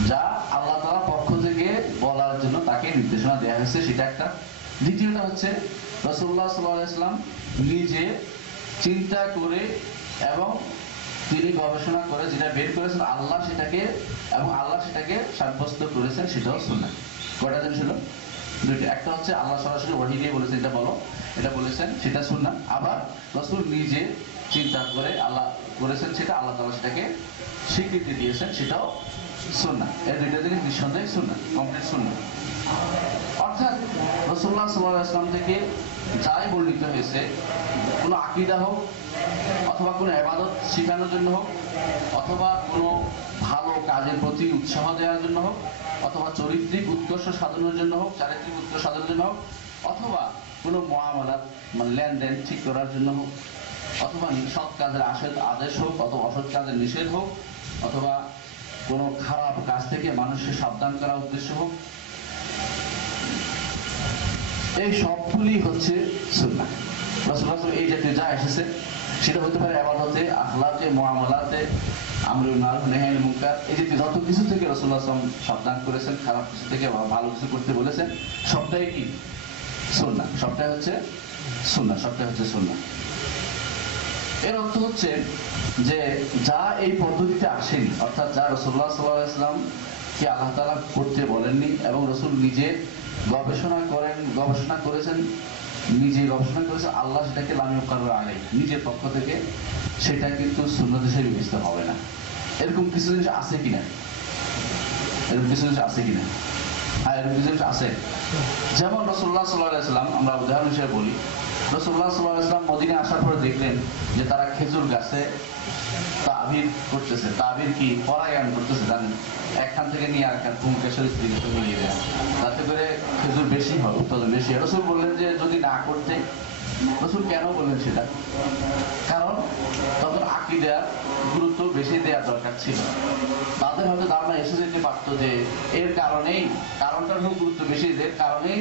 যা আল্লাহ তাআলার পক্ষ থেকে বলার জন্য তাকে নির্দেশনা দেওয়া হয়েছে, সেটা একটা। দ্বিতীয়টা হচ্ছে রাসূলুল্লাহ সাল্লাল্লাহু আলাইহি ওয়াসাল্লাম নিজে চিন্তা করে এবং তিনি গবেষণা করে যেটা বের করেছেন আল্লাহ সেটাকে সাব্যস্ত করেছেন, সেটাও সুন্নাত। কয়টা জিনিস হলো? দুইটা। একটা হচ্ছে আল্লাহ সরাসরি ওহী দিয়ে বলেছেন এটা বলো, এটা বলেছেন, সেটা সুন্নাত। আবার রাসূল নিজে চিন্তা করে আল্লাহ করেছেন, সেটা আল্লাহ তাআলা সেটাকে স্বীকৃতি দিয়েছেন, সেটাও সুন্নাহ। এই দুইটা জিনিস নিঃসন্দেহে সুন্নাহ, কমপ্লিট সুন্নাহ। অর্থাৎ রাসূলুল্লাহ সাল্লাল্লাহু আলাইহি ওয়াসাল্লাম থেকে যাই বর্ণিত হয়েছে, কোনো আকীদা হোক অথবা কোনো ইবাদত শেখানোর জন্য হোক, অথবা কোনো ভালো কাজের প্রতি উৎসাহ দেওয়ার জন্য হোক, অথবা চরিত্রিক উৎকর্ষ সাধনের জন্য হোক, চারিত্রিক উৎকর্ষ সাধনের জন্য হোক, অথবা কোনো মুআমালাত মানে লেনদেন ঠিক করার জন্য হোক, অথবা সৎ কাজের আদেশ হোক, অথবা অসৎ কাজের নিষেধ হোক, অথবা কোনো খারাপ কাজ থেকে মানুষকে সাবধান করার উদ্দেশ্য হোক, এই সবগুলি হচ্ছে সুন্নাহ। রাসূলুল্লাহ এই জাতীয় যা এসেছে সেটা হতে পারে ইবাদতে, আখলাকে, মুআমালাতে, আমরুল মারুফ নাহি আনিল মুনকার, এই জাতীয় যত কিছু থেকে রাসূলুল্লাহ সাল্লাল্লাহু আলাইহি ওয়াসাল্লাম সাবধান করেছেন, খারাপ কিছু থেকে ভালো কিছু করতে বলেছেন, সবটাই কি সুন্নাহ, সবটাই হচ্ছে সুন্নাহ, সবটাই হচ্ছে সুন্নাহ। এর অর্থ হচ্ছে যে যা এই পদ্ধতিতে আসেনি, অর্থাৎ যা রাসূলুল্লাহ সাল্লাল্লাহু আলাইহি ওয়াসাল্লাম কে আল্লাহ তাআলা করতে বলেননি এবং রাসূল নিজে গবেষণা করেছেন, নিজে গবেষণা করেছেন, আল্লাহ সেটাকে লাম ইউকাররির আলাইহি নিজের পক্ষ থেকে, সেটা কিন্তু সুন্নাত হিসেবে বিবেচিত হবে না। এরকম কিছু জিনিস আছে কিনা? এরকম কিছু জিনিস আছে কিনা? হ্যাঁ, এরকম কিছু জিনিস আছে। যেমন রাসূলুল্লাহ সাল্লাল্লাহু আলাইহি ওয়াসাল্লাম, আমরা উদাহরণ হিসেবে বলি, রাসূলুল্লাহ সাল্লাল্লাহু আলাইহি ওয়াসাল্লাম মদিনায় আসার পরে দেখলেন যে তারা খেজুর গাছে তাবির করতেছে। তাবির কি? পরাগায়ন করতেছে, জানেন? একখান থেকে নিয়ে আরেকখান ফুমকে শরীর দিকে মিলিয়ে দেয়, তাতে করে খেজুর বেশি হয়, উৎপাদন বেশি হয়। রাসূল বললেন যে যদি না করতে, রাসূল কেন বললেন সেটা? কারণ তখন আকীদার গুরুত্ব বেশি দেওয়ার দরকার ছিল। তাদের হয়তো ধারণা এসে যেতে পারতো যে এর কারণেই, কারণটার গুরুত্ব বেশি, এর কারণেই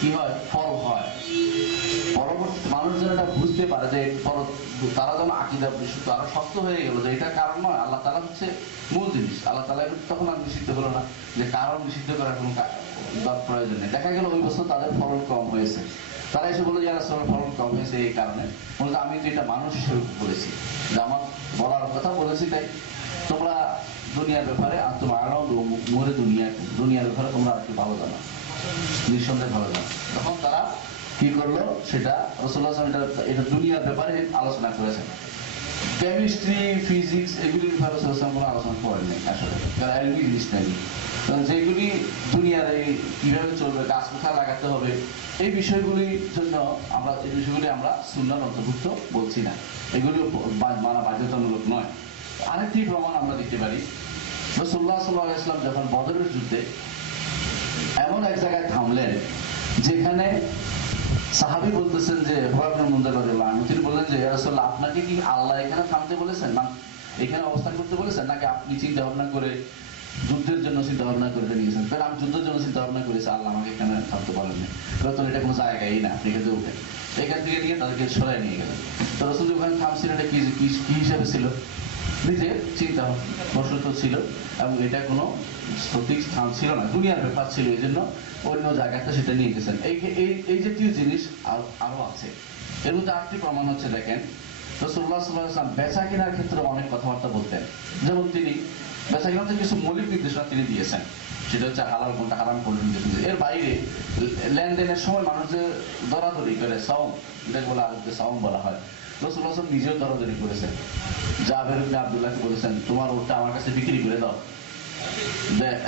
কি হয়, ফল হয়। পরবর্তী মানুষ যেন এটা বুঝতে পারে যে তারা যেন আকীদা বিশুদ্ধ আরো শক্ত হয়ে গেল যে এটার কারণ নয়, আল্লাহ তাআলা হচ্ছে মূল জিনিস। আল্লাহ তাআলা তখন আর নিষিদ্ধ হলো না যে কারণ নিষিদ্ধ করার কোনো প্রয়োজন নেই। দেখা গেল ওই বছর তাদের ফলন কম হয়েছে, তারা এসে বললো যে রাসূলুল্লাহ ফলন কম হয়েছে এই কারণে। বলতো আমি তো এটা মানুষ হিসেবে বলেছি, যে আমার বলার কথা বলেছি, তাই তোমরা দুনিয়ার ব্যাপারে মরে দুনিয়ার ব্যাপারে তোমরা আর কি ভালো জানো, নিঃসন্দেহে ভালো জানো। তখন তারা কি করলো, সেটা রাসূলুল্লাহ সাল্লাল্লাহু আলাইহি ওয়াসাল্লাম এটা দুনিয়ার ব্যাপারে আলোচনা করেছেন। কেমিস্ট্রি, ফিজিক্স এগুলির ব্যাপারে রাসূলুল্লাহ সাল্লাল্লাহু আলাইহি ওয়াসাল্লাম আলোচনা করেননি আসলে, কারণ এলমি জিনিস নাই। কারণ যেগুলি দুনিয়ার এই কিভাবে চলবে, গাছ কোথায় লাগাতে হবে, এই বিষয়গুলির জন্য এই বিষয়গুলি আমরা সুন্নাহর অন্তর্ভুক্ত বলছি না, এগুলি মানা বাধ্যতামূলক নয়। আরেকটি প্রমাণ আমরা দিতে পারি, রাসূলুল্লাহ সাল্লাল্লাহু আলাইহি ওয়াসাল্লাম যখন বদরের যুদ্ধে এমন এক জায়গায় থামলেন যেখানে সাহাবী বলতেছেন যে তিনি বললেন যে ইয়া রাসূলুল্লাহ, আপনাকে কি আল্লাহ এখানে থামতে বলেছেন, না এখানে অবস্থান করতে বলেছেন, নাকি আপনি চিন্তা ভাবনা করে যুদ্ধের জন্য চিন্তা ভাবনা করে নিয়েছেন? তাহলে আমি যুদ্ধের জন্য চিন্তা ভাবনা করেছি, আল্লাহ আমাকে এখানে থামতে বলেননি। তাহলে এটা কোনো জায়গাই না, আপনি এখানে উঠেন। এখান থেকে নিয়ে তাদেরকে সরাই নিয়ে গেলেন। তো রাসূল ওখানে থামছিলেন, এটা কি হিসাবে ছিল? নিজের চিন্তা প্রসূত ছিল এবং এটা কোনো সঠিক স্থান ছিল না, দুনিয়ার ব্যাপার ছিল, এই জন্য অন্য জায়গাতে সেটা নিয়ে গেছেন। এই জাতীয় জিনিস আরো আছে। এর মধ্যে আরেকটি প্রমাণ হচ্ছে, দেখেন রাসূলুল্লাহ সাল্লাল্লাহু আলাইহি ওয়াসাল্লাম বেচা কেনার ক্ষেত্রে অনেক কথাবার্তা বলতেন। যেমন তিনি বেচা কেনাতে কিছু মৌলিক নির্দেশনা তিনি দিয়েছেন, সেটা হচ্ছে হালাল কোনটা, হারাম কোনটা নির্দেশনা। এর বাইরে লেনদেনের সময় মানুষ যে দরাদরি করে, সাওম, এটাকে বলা সাওম বলা হয়, রাসূলুল্লাহ সাল্লাল্লাহু আলাইহি ওয়াসাল্লাম নিজেও দরাদরি করেছেন। জাবের ইবনে আব্দুল্লাহকে বলেছেন তোমার ওটা আমার কাছে বিক্রি করে দাও,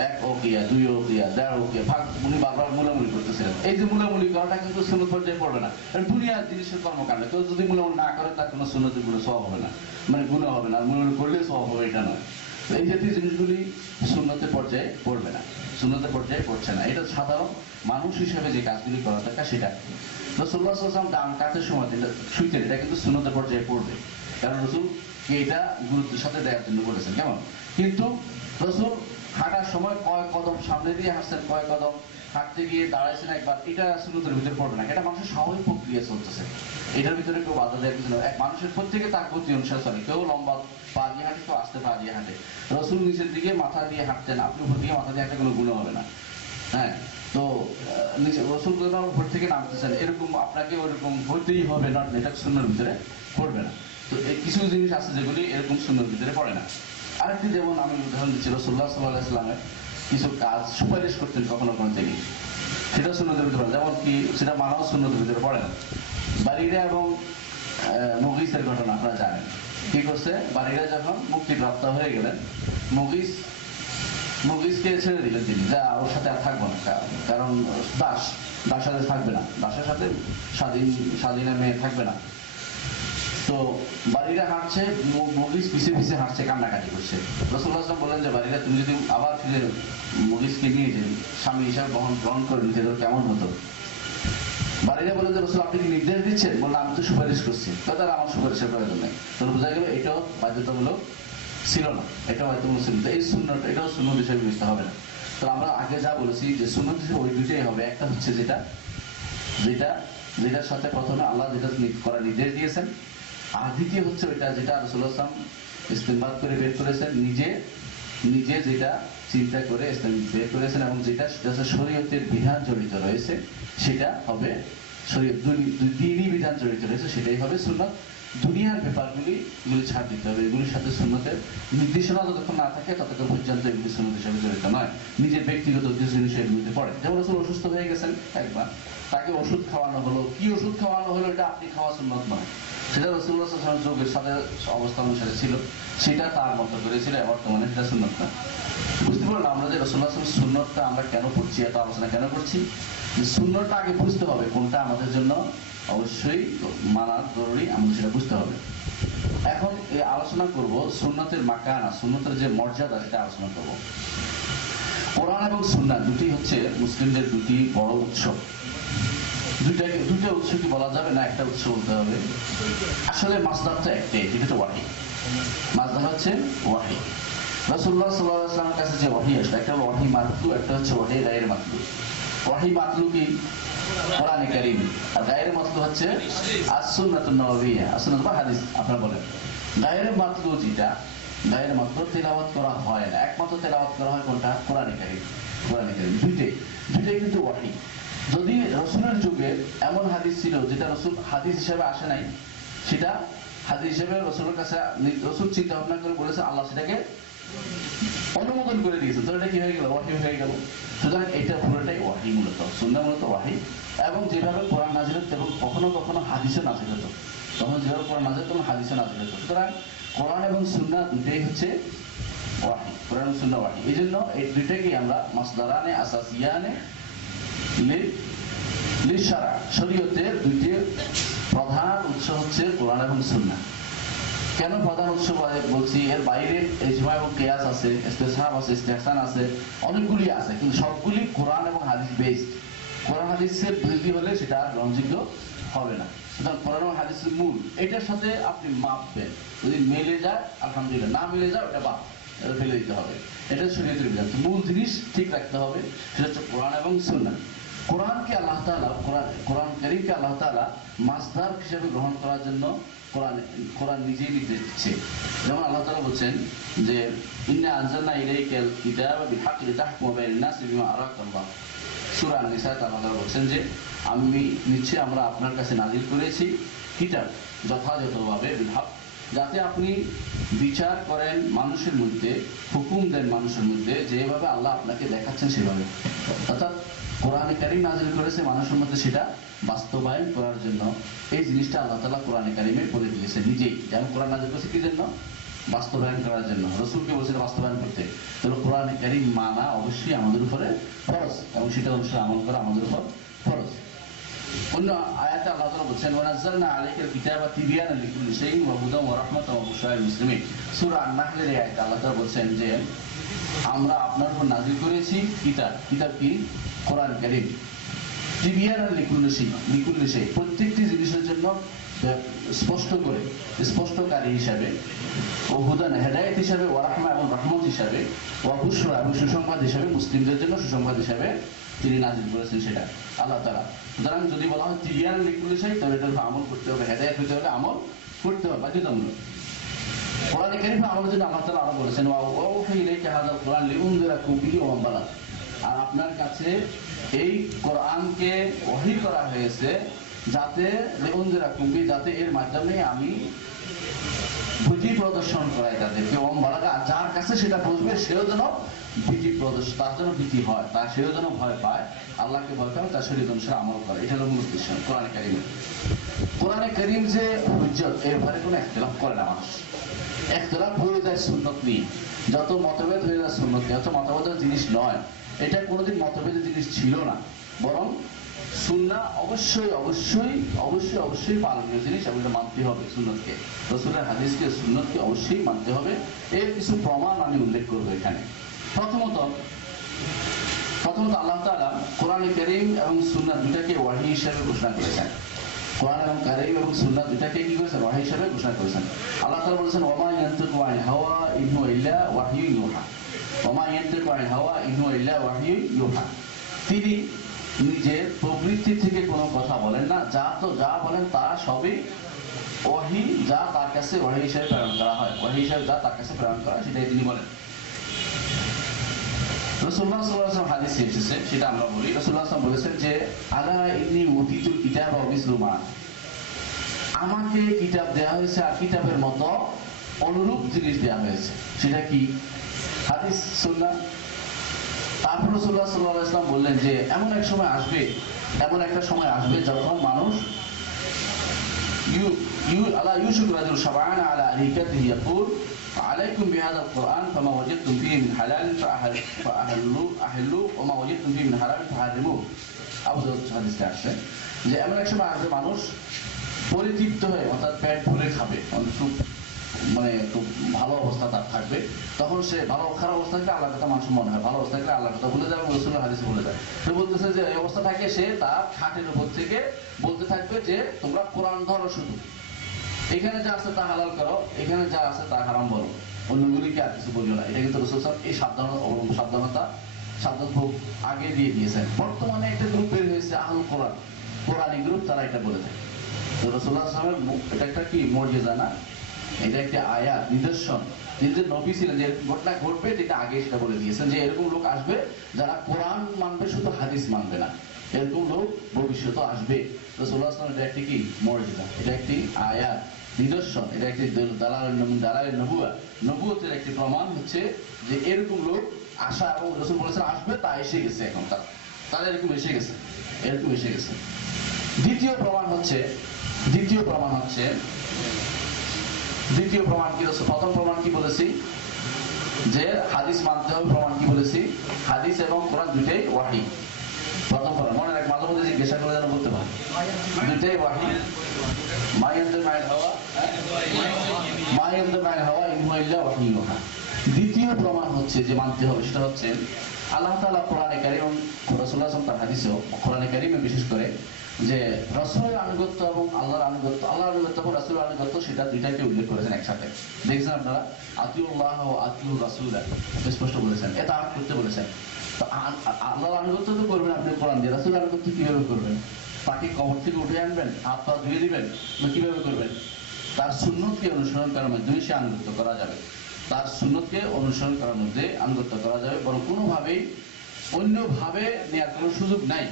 এক ওকিয়া, দুই ওকিয়া, দেড় ওকিয়া, ভাগ। উনি বারবার মুলামুলি করতেছিলেন। এই যে মুলামুলি করাটা কিন্তু সুন্নত পর্যায়ে পড়বে না, দুনিয়ার জিনিসের কর্মকাণ্ড। কেউ যদি মুলামুলি না করে তার কোনো সুন্নতের কোনো সওয়াব হবে না, মানে গুনাহ হবে না। মুলামুলি করলে সওয়াব হবে এটা নয়। এই জাতীয় জিনিসগুলি সুন্নতের পর্যায়ে পড়বে না, সুন্নতের পর্যায়ে পড়ছে না। এটা সাধারণ মানুষ হিসেবে যে কাজগুলি করা দরকার সেটা। রাসূলুল্লাহ সাল্লাল্লাহু আলাইহি ওয়াসাল্লাম দাম কাটার সময় শুইতেন, এটা কিন্তু সুন্নতের পর্যায়ে পড়বে, কারণ রাসূল এটা গুরুত্বের সাথে দেওয়ার জন্য বলেছেন। কেমন? কিন্তু রাসূল হাঁটার সময় কয় কদম সামনে দিয়ে হাঁটছেন, কয় কদম হাঁটতে গিয়ে দাঁড়াইছেন একবার, এটা সুন্নতের ভিতরে পড়বে না। এটা মানুষের স্বাভাবিক প্রক্রিয়া চলতেছে, এটার ভিতরে কেউ বাধা দেওয়ার কিছু নয়। মানুষের প্রত্যেকে তার গতি অনুসারে চলে, কেউ লম্বা পা দিয়ে হাঁটে, কেউ আস্তে পা দিয়ে হাঁটে। রাসূল নিচের দিকে মাথা দিয়ে হাঁটতেন, আপনি উপর দিকে মাথা দিয়ে হাঁটতে কোনো গুনাহ হবে না। হ্যাঁ, তো রাসূল উপর থেকে নামতেছেন, এরকম আপনাকে ওরকম হইতেই হবে না, এটা সুন্নাহর ভিতরে পড়বে না। তো কিছু জিনিস আছে যেগুলি এরকম সুন্নাহর ভিতরে পড়ে না। আরেকটি যেমন আমি উদাহরণ দিচ্ছি, রাসূলুল্লাহ সাল্লাল্লাহু আলাইহি ওয়াসাল্লামের কিছু কাজ সুপারিশ করতেন কখনো কখনো তিনি, সেটা সুন্নতের ভিতরে, যেমন কি সেটা মানাও সুন্নতের ভিতরে পড়ে না। বারিরা এবং মুগিসের ঘটনা আপনারা জানেন। কি করছে? বারিরা যখন মুক্তিপ্রাপ্ত হয়ে গেলেন, মুগিস মুগিজকে ছেড়ে দিলেন তিনি, যা ওর সাথে আর থাকবো না, কারণ দাস সাথে থাকবে না, দাসের সাথে স্বাধীনা মেয়ে থাকবে না। তো বাড়িরা হাঁটছে, মুগিজ পিছিয়ে পিছিয়ে হাঁটছে, কান্নাকাটি করছে। রাসূলুল্লাহ সাল্লাল্লাহু আলাইহি ওয়াসাল্লাম বললেন যে বাড়িরা তুমি যদি আবার ফিরে মুগিজকে নিয়ে যে স্বামী হিসাবে গ্রহণ করে নিতে কেমন হতো। বাড়িরা বললেন যে রাসূল আপনি কি নির্দেশ দিচ্ছেন? বললাম আমি তো সুপারিশ করছি। তাদের আমার সুপারিশের প্রয়োজন নেই। তাহলে বোঝা গেল এটাও বাধ্যতামূলক ছিল না, এটাও বাধ্যতামূলক ছিল। এই সুন্নত, এটাও সুন্নত হিসেবে বিবেচিত হবে না। তো আমরা আগে যা বলেছি যে সুন্নত হিসেবে ওই দুইটাই হবে। একটা হচ্ছে যেটার সাথে প্রথমে আল্লাহ যেটা করার নির্দেশ দিয়েছেন, আর দ্বিতীয় হচ্ছে ওইটা যেটা রাসূলুল্লাহ সাল্লাল্লাহু আলাইহি ওয়াসাল্লাম ইস্তেমবাদ করে বের করেছেন, নিজে যেটা চিন্তা করে বের করেছেন এবং যেটা শরীয়তের বিধান জড়িত রয়েছে সেটা হবে শরীয়ত, দ্বীনি বিধান জড়িত রয়েছে সেটাই হবে সুন্নাত। দুনিয়ার ব্যাপারগুলি ছাড় দিতে হবে। এগুলির সাথে সুন্নতের নির্দেশনা যতক্ষণ না থাকে ততক্ষণ পর্যন্ত এগুলি সুন্নত হিসেবে জড়িত নয়, নিজের ব্যক্তিগত জিনিস এগুলিতে পড়ে। যেমন রাসূল অসুস্থ হয়ে গেছেন একবার, তাকে ওষুধ খাওয়ানো হলো, কি ওষুধ খাওয়ানো হলো এটা আপনি খাওয়া সুন্নত নয়, সেটা রাসূলুল্লাহ সাল্লাল্লাহু আলাইহি ওয়াসাল্লাম যোগের সাথে অবস্থা অনুসারে ছিল, সেটা তার মতো করেছিল, বর্তমানে সেটা সুন্নত না। বুঝতে পারলাম আমরা যে রাসূলুল্লাহ সাল্লাল্লাহু আলাইহি ওয়াসাল্লাম সুন্নতটা আমরা কেন করছি, এত আলোচনা কেন করছি। যে সুন্নতটা আগে বুঝতে হবে কোনটা আমাদের জন্য অবশ্যই মানা জরুরি, আমাদের সেটা বুঝতে হবে। এখন এই আলোচনা করব সুন্নতের মাকানা, সুন্নতের যে মর্যাদা সেটা আলোচনা করব। কোরআন এবং সুন্নাহ দুটি হচ্ছে মুসলিমদের দুটি বড় উৎসব। দুটো উৎস কি বলা যাবে না, একটা উৎস বলতে হবে। আসলে মাসদারটা একটাই, যেটা হচ্ছে ওয়াহী। মাসদার হচ্ছে ওয়াহী। রাসূলুল্লাহ সাল্লাল্লাহু আলাইহি ওয়াসাল্লামের কাছে যে ওয়াহী আসে, একটা হলো ওয়াহী মাতলু, একটা হচ্ছে ওয়াহী গায়রে মাতলু। ওয়াহী মাতলু কি কোরআনে কারীম, আর গায়রে মাতলু হচ্ছে আস-সুন্নাতুন নববিয়্যা, as-সুন্নাত বা হাদিস আপনারা বলেন। গায়রে মাতলু যেটা, গায়রে মাতলু তেলাওয়াত করা হয় না, একমাত্র তেলাওয়াত করা হয় কোনটা? কোরআনে কারীম। দুইটাই কিন্তু ওয়াহী। যদি রাসূলের যুগে এমন হাদিস ছিল যেটা রাসূল হাদিস হিসেবে আসে নাই, সেটা হাদিস হিসেবে রাসূলের কাছে রাসূল চিন্তা ভাবনা করে বলেছে, আল্লাহ সেটাকে অনুমোদন করে দিয়েছে, তো এটা কি হয়ে গেল? ওয়াহী হয়ে গেল। সুতরাং এটা পুরোটাই ওয়াহী, মূলত সুন্নাহ মূলত ওয়াহী। এবং যেভাবে কোরআন নাযিল হতো এবং কখনো কখনো হাদিসও নাযিল হতো, তখন যেভাবে কোরআন নাযিল হতো হাদিসও নাযিল হতো। সুতরাং কোরআন এবং সুন্নাহ দুটোই হচ্ছে ওয়াহী, কোরআন এবং সুন্নাহ ওয়াহী। এই জন্য এই দুইটাকে আমরা মাসদারানে আসাসিয়ানে লিশারা, শরীয়তের দুইটি প্রধান উৎস হচ্ছে কোরআন এবং সুন্নাহ। কেন প্রধান উৎস বলছি? এর বাইরে ইজমা এবং কিয়াস আছে, ইস্তিহসাব আছে, ইস্তিহসান আছে, অনেকগুলি আছে, কিন্তু সবগুলি কোরআন এবং হাদিস বেসড। কোরআন হাদিসের বিরোধী হলে সেটা আর গ্রহণযোগ্য হবে না। সুতরাং কোরআন এবং হাদিসের মূল, এটার সাথে আপনি মাপবেন, যদি মিলে যায় আলহামদুলিল্লাহ, না মিলে যায় ওটা বাদ, এটা ফেলে দিতে হবে। এটা শরীয়তের বিধান। মূল জিনিস ঠিক রাখতে হবে, সেটা হচ্ছে কোরআন এবং সুন্নাহ। কোরআনকে আল্লাহ তাআলা, কোরআন কারীমকে আল্লাহ তাআলা মাসদার হিসেবে গ্রহণ করার জন্য কোরআন নিজেই নির্দেশ দিচ্ছে। যেমন আল্লাহ তাআলা বলছেন যে ইন্না আনজালনা ইলাইকাল কিতাবা বিল-হাক্কি লিতাহকুমা বাইনান নাসি বিমা আরাকাল্লাহ। সূরা আন-নিসাতে আল্লাহ তাআলা বলছেন যে আমি নিশ্চয়ই আমরা আপনার কাছে নাযিল করেছি কিতাব যথাযথভাবে বিল-হক, যাতে আপনি বিচার করেন মানুষের মধ্যে, হুকুম দেন মানুষের মধ্যে যেভাবে আল্লাহ আপনাকে দেখাচ্ছেন সেভাবে। অর্থাৎ কোরআনে কারীম নাযিল করেছে মানুষের মধ্যে সেটা বাস্তবায়ন করার জন্য। এই জিনিসটা আল্লাহ তাআলা কোরআনে কারীমে বলে দিয়েছে নিজেই। যেমন কোরআন নাযিল করেছে কি জন্য? বাস্তবায়ন করার জন্য। রাসূলকে বলেছিল বাস্তবায়ন করতে। তাহলে কোরআনে কারীম মানা অবশ্যই আমাদের উপরে ফরজ, এবং সেটা অনুসারে আমল করা আমাদের উপর ফরজ। অন্য আয়াতে আল্লাহ তাআলা বলেছেন ওয়ানাজ্জালনা আলাইকাল কিতাবা তিবয়ানান লিকুল্লি শাইইন ওয়া হুদান ওয়া রাহমাতান ওয়া বুশরা লিল মুসলিমিন। সূরা আন-নাহলের এই আয়াতে আল্লাহ তাআলা বলেছেন যে আমরা আপনার উপর নাযিল করেছি কিতাব কি? কোরআন কারীম। তিবয়ানান লিকুল্লি শাই, প্রত্যেকটি জিনিসের জন্য স্পষ্ট করে, স্পষ্টকারী হিসাবে, ও হুদান হেদায়েত হিসাবে, ওয়া রাহমা এবং রহমত হিসাবে, ওয়া বুশরা এবং সুসংবাদ হিসাবে, মুসলিমদের জন্য সুসংবাদ হিসাবে তিনি নাযিল করেছেন সেটা আল্লাহ তাআলা। সুতরাং যদি বলা হয় তিবয়ানান লিকুল্লি শাই, তাহলে এটার উপর আমল করতে হবে, হেদায়েত হতে হলে আমল করতে হবে বাধ্যতামূলক। কোরআনে কারীমে আমলের জন্য আল্লাহ তাআলা আরো বলেছেন ওয়া আউহি ইলাইকা হাযাল কুরআন লিউনযিরাকুম বিহি ওয়া মান বালাগ। আর আপনার কাছে এই কোরআনকে ওহী করা হয়েছে যাতে লিউনযিরাকুম বিহি, যাতে এর মাধ্যমে আমি ভীতি প্রদর্শন করায় তাদেরকে, যার কাছে সেটা বুঝবে সেও যেন ভীতি প্রদর্শন, তার জন্য ভীতি হয়, তার সেও যেন ভয় পায়, আল্লাহকে ভয় পায়, তার শরীর অনুসারে আমল করে। এটা হলো মূল উদ্দেশ্য কোরআন কারীম। কোরআনে কারীম যে হুজ্জত, এর ব্যাপারে কোনো ইখতিলাফ করে না মানুষ। ইখতিলাফ হয়ে যায় সুন্নত নিয়ে, যত মতভেদ হয়ে যায় সুন্নত নিয়ে, অত মতভেদের জিনিস নয়, এটা কোনোদিন মতভেদের জিনিস ছিল না, বরং সুন্নাহ অবশ্যই অবশ্যই অবশ্যই অবশ্যই পালনীয় জিনিস, এবং এটা মানতে হবে। সুন্নতকে, রাসূলের হাদিসকে, সুন্নতকে অবশ্যই মানতে হবে। এর কিছু প্রমাণ আমি উল্লেখ করবো এখানে। প্রথমত আল্লাহ তাআলা কোরআনে কারীম এবং সুন্নাহ দুটাকে ওয়াহী হিসেবে ঘোষণা করেছেন। কোরআন এবং কারীম এবং সুন্নাহ দুটাকে কি করেছেন? ওয়াহী হিসেবে ঘোষণা করেছেন। আল্লাহ তাআলা বলেছেন, ওয়া মা ইয়ানতিকু আনিল হাওয়া ইন হুয়া ইল্লা ওয়াহয়ুন ইউহা। ওয়া মা ইয়ানতিকু আনিল হাওয়া ইন হুয়া ইল্লা ওয়াহয়ুন ইউহা। তিনি নিজের প্রবৃত্তি থেকে কোনো কথা বলেন না, যা বলেন তা সবই ওয়াহী, যা তার কাছে ওয়াহী হিসেবে প্রেরণ করা হয়, ওয়াহী হিসেবে যা তার কাছে প্রেরণ করা হয় সেটাই তিনি বলেন। রাসূলুল্লাহ সাল্লাল্লাহু আলাইহি ওয়াসাল্লাম হাদিসে এসেছে, সেটা আমরা বলি। রাসূলুল্লাহ সাল্লাল্লাহু আলাইহি ওয়াসাল্লাম বলেছেন যে আলা ইন্নী উতিতুল কিতাবা ওয়া মিসলু মা, আমাকে কিতাব দেওয়া হয়েছে আর কিতাবের মতো অনুরূপ জিনিস দেওয়া হয়েছে। সেটা কি? হাদিস, সুন্নাহ। তারপর রাসূলুল্লাহ সাল্লাল্লাহু আলাইহি ওয়াসাল্লাম বললেন যে এমন একটা সময় আসবে যখন মানুষ আলা ইউশুক রাজুল শাবাআন আলা আরিকাতিহি ইয়াকুল আলাইকুম বিহাযাল কুরআন ফামা ওয়াজাদতুম ফীহি মিন হালাল ফাআহলু ওয়া মা ওয়াজাদতুম ফীহি মিন হারাম ফাহারিমু। আবু দাউদ হাদিসে আসছে যে এমন এক সময় আসবে মানুষ পরিতৃপ্ত হয়ে, অর্থাৎ পেট ভরে খাবে, খুব ভালো অবস্থা তার থাকবে, তখন সে খারাপ অবস্থা থাকলে আল্লাহর কথা মানুষ মনে হয়, ভালো অবস্থা থাকলে আল্লাহর কথা ভুলে যাবে, রাসূলের হাদিসে ভুলে যায়। সে বলতেছে যে এই অবস্থা থাকে, সে তার খাটের উপর থেকে বলতে থাকবে যে তোমরা কোরআন ধরো, শুধু এখানে যা আছে তা হালাল করো, এখানে যা আছে তা হারাম বলো, অন্যগুলিকে আর কিছু বলিও না। এটা কিন্তু রাসূল সাল্লাল্লাহু আলাইহি ওয়াসাল্লাম এই সাবধানতা আগে দিয়ে দিয়েছেন। বর্তমানে একটা গ্রুপ বের হয়েছে আহলুল কোরআনী গ্রুপ, তারা এটা বলে থাকে। তো রাসূলুল্লাহ সাল্লাল্লাহু আলাইহি ওয়াসাল্লাম এটা একটা কি মুজিজা না, এটা একটা আয়াত, নিদর্শন। তিনি যে নবী ছিলেন, যে ঘটনা ঘটবে এটা আগে সেটা বলে দিয়েছেন যে এরকম লোক আসবে যারা কোরআন মানবে, শুধু হাদিস মানবে না, এরকম লোক ভবিষ্যতে আসবে। রাসূলুল্লাহ সাল্লাল্লাহু আলাইহি ওয়াসাল্লাম এটা একটি কি মুজিজা, এটা একটি আয়াত, নিদর্শন, এটা একটি দালালের নবুয়তের একটি প্রমাণ হচ্ছে যে এরকম লোক আসা, এবং রাসূল বলেছেন আসবে, তা এসে গেছে। এখন তারা এরকম এসে গেছে। দ্বিতীয় প্রমাণ হচ্ছে কি? প্রথম প্রমাণ কি বলেছি? যে হাদিস মানতে হবে। প্রমাণ কি বলেছি? হাদিস এবং কোরআন দুইটাই ওয়াহী। প্রথম প্রমাণ মনে রাখ, মাঝে মধ্যে জিজ্ঞাসা করে যেন বলতে পারে, দুইটাই ওয়াহী। মা ইয়ানতিকু আনিল হাওয়া ইন হুয়া ইল্লা ওয়াহয়ুন ইউহা। দ্বিতীয় প্রমাণ হচ্ছে যে মানতে হবে, সেটা হচ্ছে আল্লাহ তাআলা কোরআনে কারীম, রাসূলুল্লাহ সাল্লাল্লাহু আলাইহি ওয়াসাল্লাম তার হাদিসেও, কোরআনে কারীমে বিশেষ করে যে রাসূলের আনুগত্য এবং আল্লাহর আনুগত্য এবং রাসূলের আনুগত্য, সেটা দুইটাকে উল্লেখ করেছেন একসাথে। দেখছেন আপনারা, আতিউল্লাহ ওয়া আতিউর রাসূলা স্পষ্ট বলেছেন, এটা করতে বলেছেন। তো আল্লাহর আনুগত্য তো করবেন আপনি কোরআন দিয়ে, রাসূলের আনুগত্য কিভাবে করবেন? তাকে কবর থেকে উঠে আনবেন, হাত পা ধুয়ে দিবেন, কিভাবে করবেন? তার সুন্নতকে অনুসরণ করার মধ্যে সে আনুগত্য করা যাবে, তার সুন্নতকে অনুসরণ করার মধ্যে আনুগত্য করা যাবে, বরং কোনোভাবেই অন্যভাবে নেওয়ার কোনো সুযোগ নাই।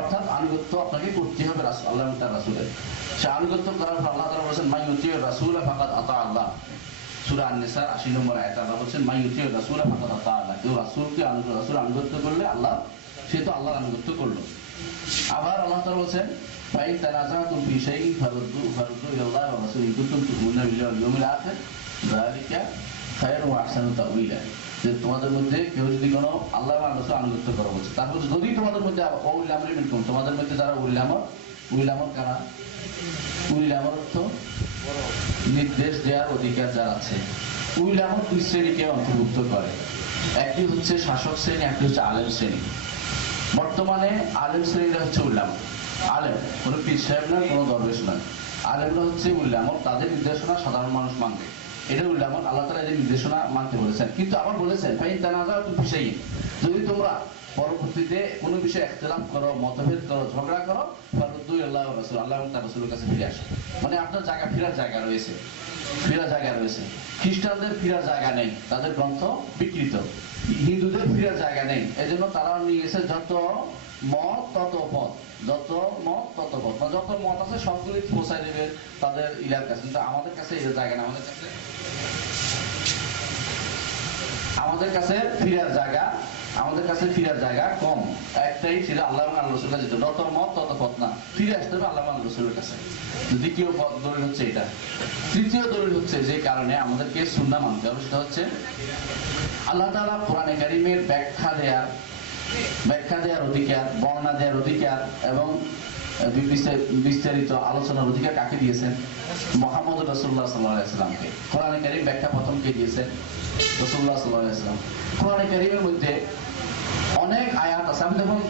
অর্থাৎ আনুগত্য আপনাকে করতে হবে আল্লাহ এবং তার রাসূলের। সে আনুগত্য করার পর আল্লাহ তাআলা বলেছেন মান ইউতিউর রাসূলা ফাকাদ আতা আল্লাহ। সূরা আন-নিসা ৮০ নম্বর আয়াতে আল্লাহ বলেছেন মান ইউতিউর রাসূলা ফাকাদ আতা আল্লাহ। কেউ রাসূলকে আনুগত্য করলে আল্লাহ, সে তো আল্লাহর আনুগত্য করলো। আবার আল্লাহ তাআলা বলেছেন ফাইন তানাযাতুম ফি শাইইন ফারুদ্দু ইলাল্লাহি ওয়া রাসূলিহি ইন কুনতুম তু'মিনুনা বিল্লাহি ওয়াল ইয়াউমিল আখির যালিকা খায়রুন ওয়া আহসানু তা'ওয়িলা। যে তোমাদের মধ্যে কেউ যদি কোনো আল্লাহ এবং রাসূল আনুগত্য করা বলছে, তারপর যদি তোমাদের মধ্যে তোমাদের মধ্যে যারা উলিল আমর কারা? উলিল আমর অর্থ নির্দেশ দেওয়ার অধিকার যার আছে। উলিল আমর দুই শ্রেণীকে অন্তর্ভুক্ত করে, একটি হচ্ছে শাসক শ্রেণী, একটি হচ্ছে আলেম শ্রেণী। বর্তমানে আলেম শ্রেণীরা হচ্ছে উলিল আমর। আলেম কোনো পীর সাহেব নয়, কোনো দরবেশ নয়, আলেমরা হচ্ছে উলিল আমর। তাদের নির্দেশনা সাধারণ মানুষ মানবে, এটা উল্লেখ আল্লাহ তাআলা এদের নির্দেশনা মানতে বলেছেন। কিন্তু আবার বলেছেন ফাইন তানাযাতুম ফি শাইইন, যদি তোমরা পরবর্তীতে কোনো বিষয়ে ইখতিলাফ করো, মতভেদ করো, ঝগড়া করো, ফারুদ্দু ইলাল্লাহি ওয়া রাসূল, আল্লাহ এবং তার রাসূলের কাছে ফিরে আসো। মানে আপনার ফেরার জায়গা রয়েছে। খ্রিস্টানদের ফেরার জায়গা নেই, তাদের গ্রন্থ বিকৃত। হিন্দুদের ফেরার জায়গা নেই, এজন্য তারা নিয়ে এসে যত মত তত পথ, যত মত তত পথ, যত মত আছে সবগুলি পৌঁছায় দেবে তাদের ইলার কাছে, কিন্তু আমাদের কাছে এই জায়গা না, আমাদের কাছে ফিরার জায়গা কম। একটাই ছিল আল্লাহ এবং আল্লাহ রসুলের কাছে, যত মত তত পথ না, ফিরে আসতে হবে আল্লাহ এবং আল্লাহ রসুলের কাছে। দ্বিতীয় দলিল হচ্ছে এটা। তৃতীয় দলিল হচ্ছে যে কারণে আমাদেরকে সুন্নাহ মানতে হবে, সেটা হচ্ছে আল্লাহ তাআলা কোরআনে কারীমের ব্যাখ্যা দেওয়ার অধিকার, বর্ণনা দেওয়ার অধিকার এবং বিস্তারিত আলোচনার অধিকার কাকে দিয়েছেন? মুহাম্মদ রাসূলুল্লাহ সাল্লাল্লাহু আলাইহি ওয়াসাল্লামকে। কোরআনে কারীম ব্যাখ্যা প্রথম কে দিয়েছেন? রাসূলুল্লাহ সাল্লাল্লাহু আলাইহি ওয়াসাল্লাম। কোরআনে কারীমের মধ্যে অনেক আয়াত আছে, আমি দেখুন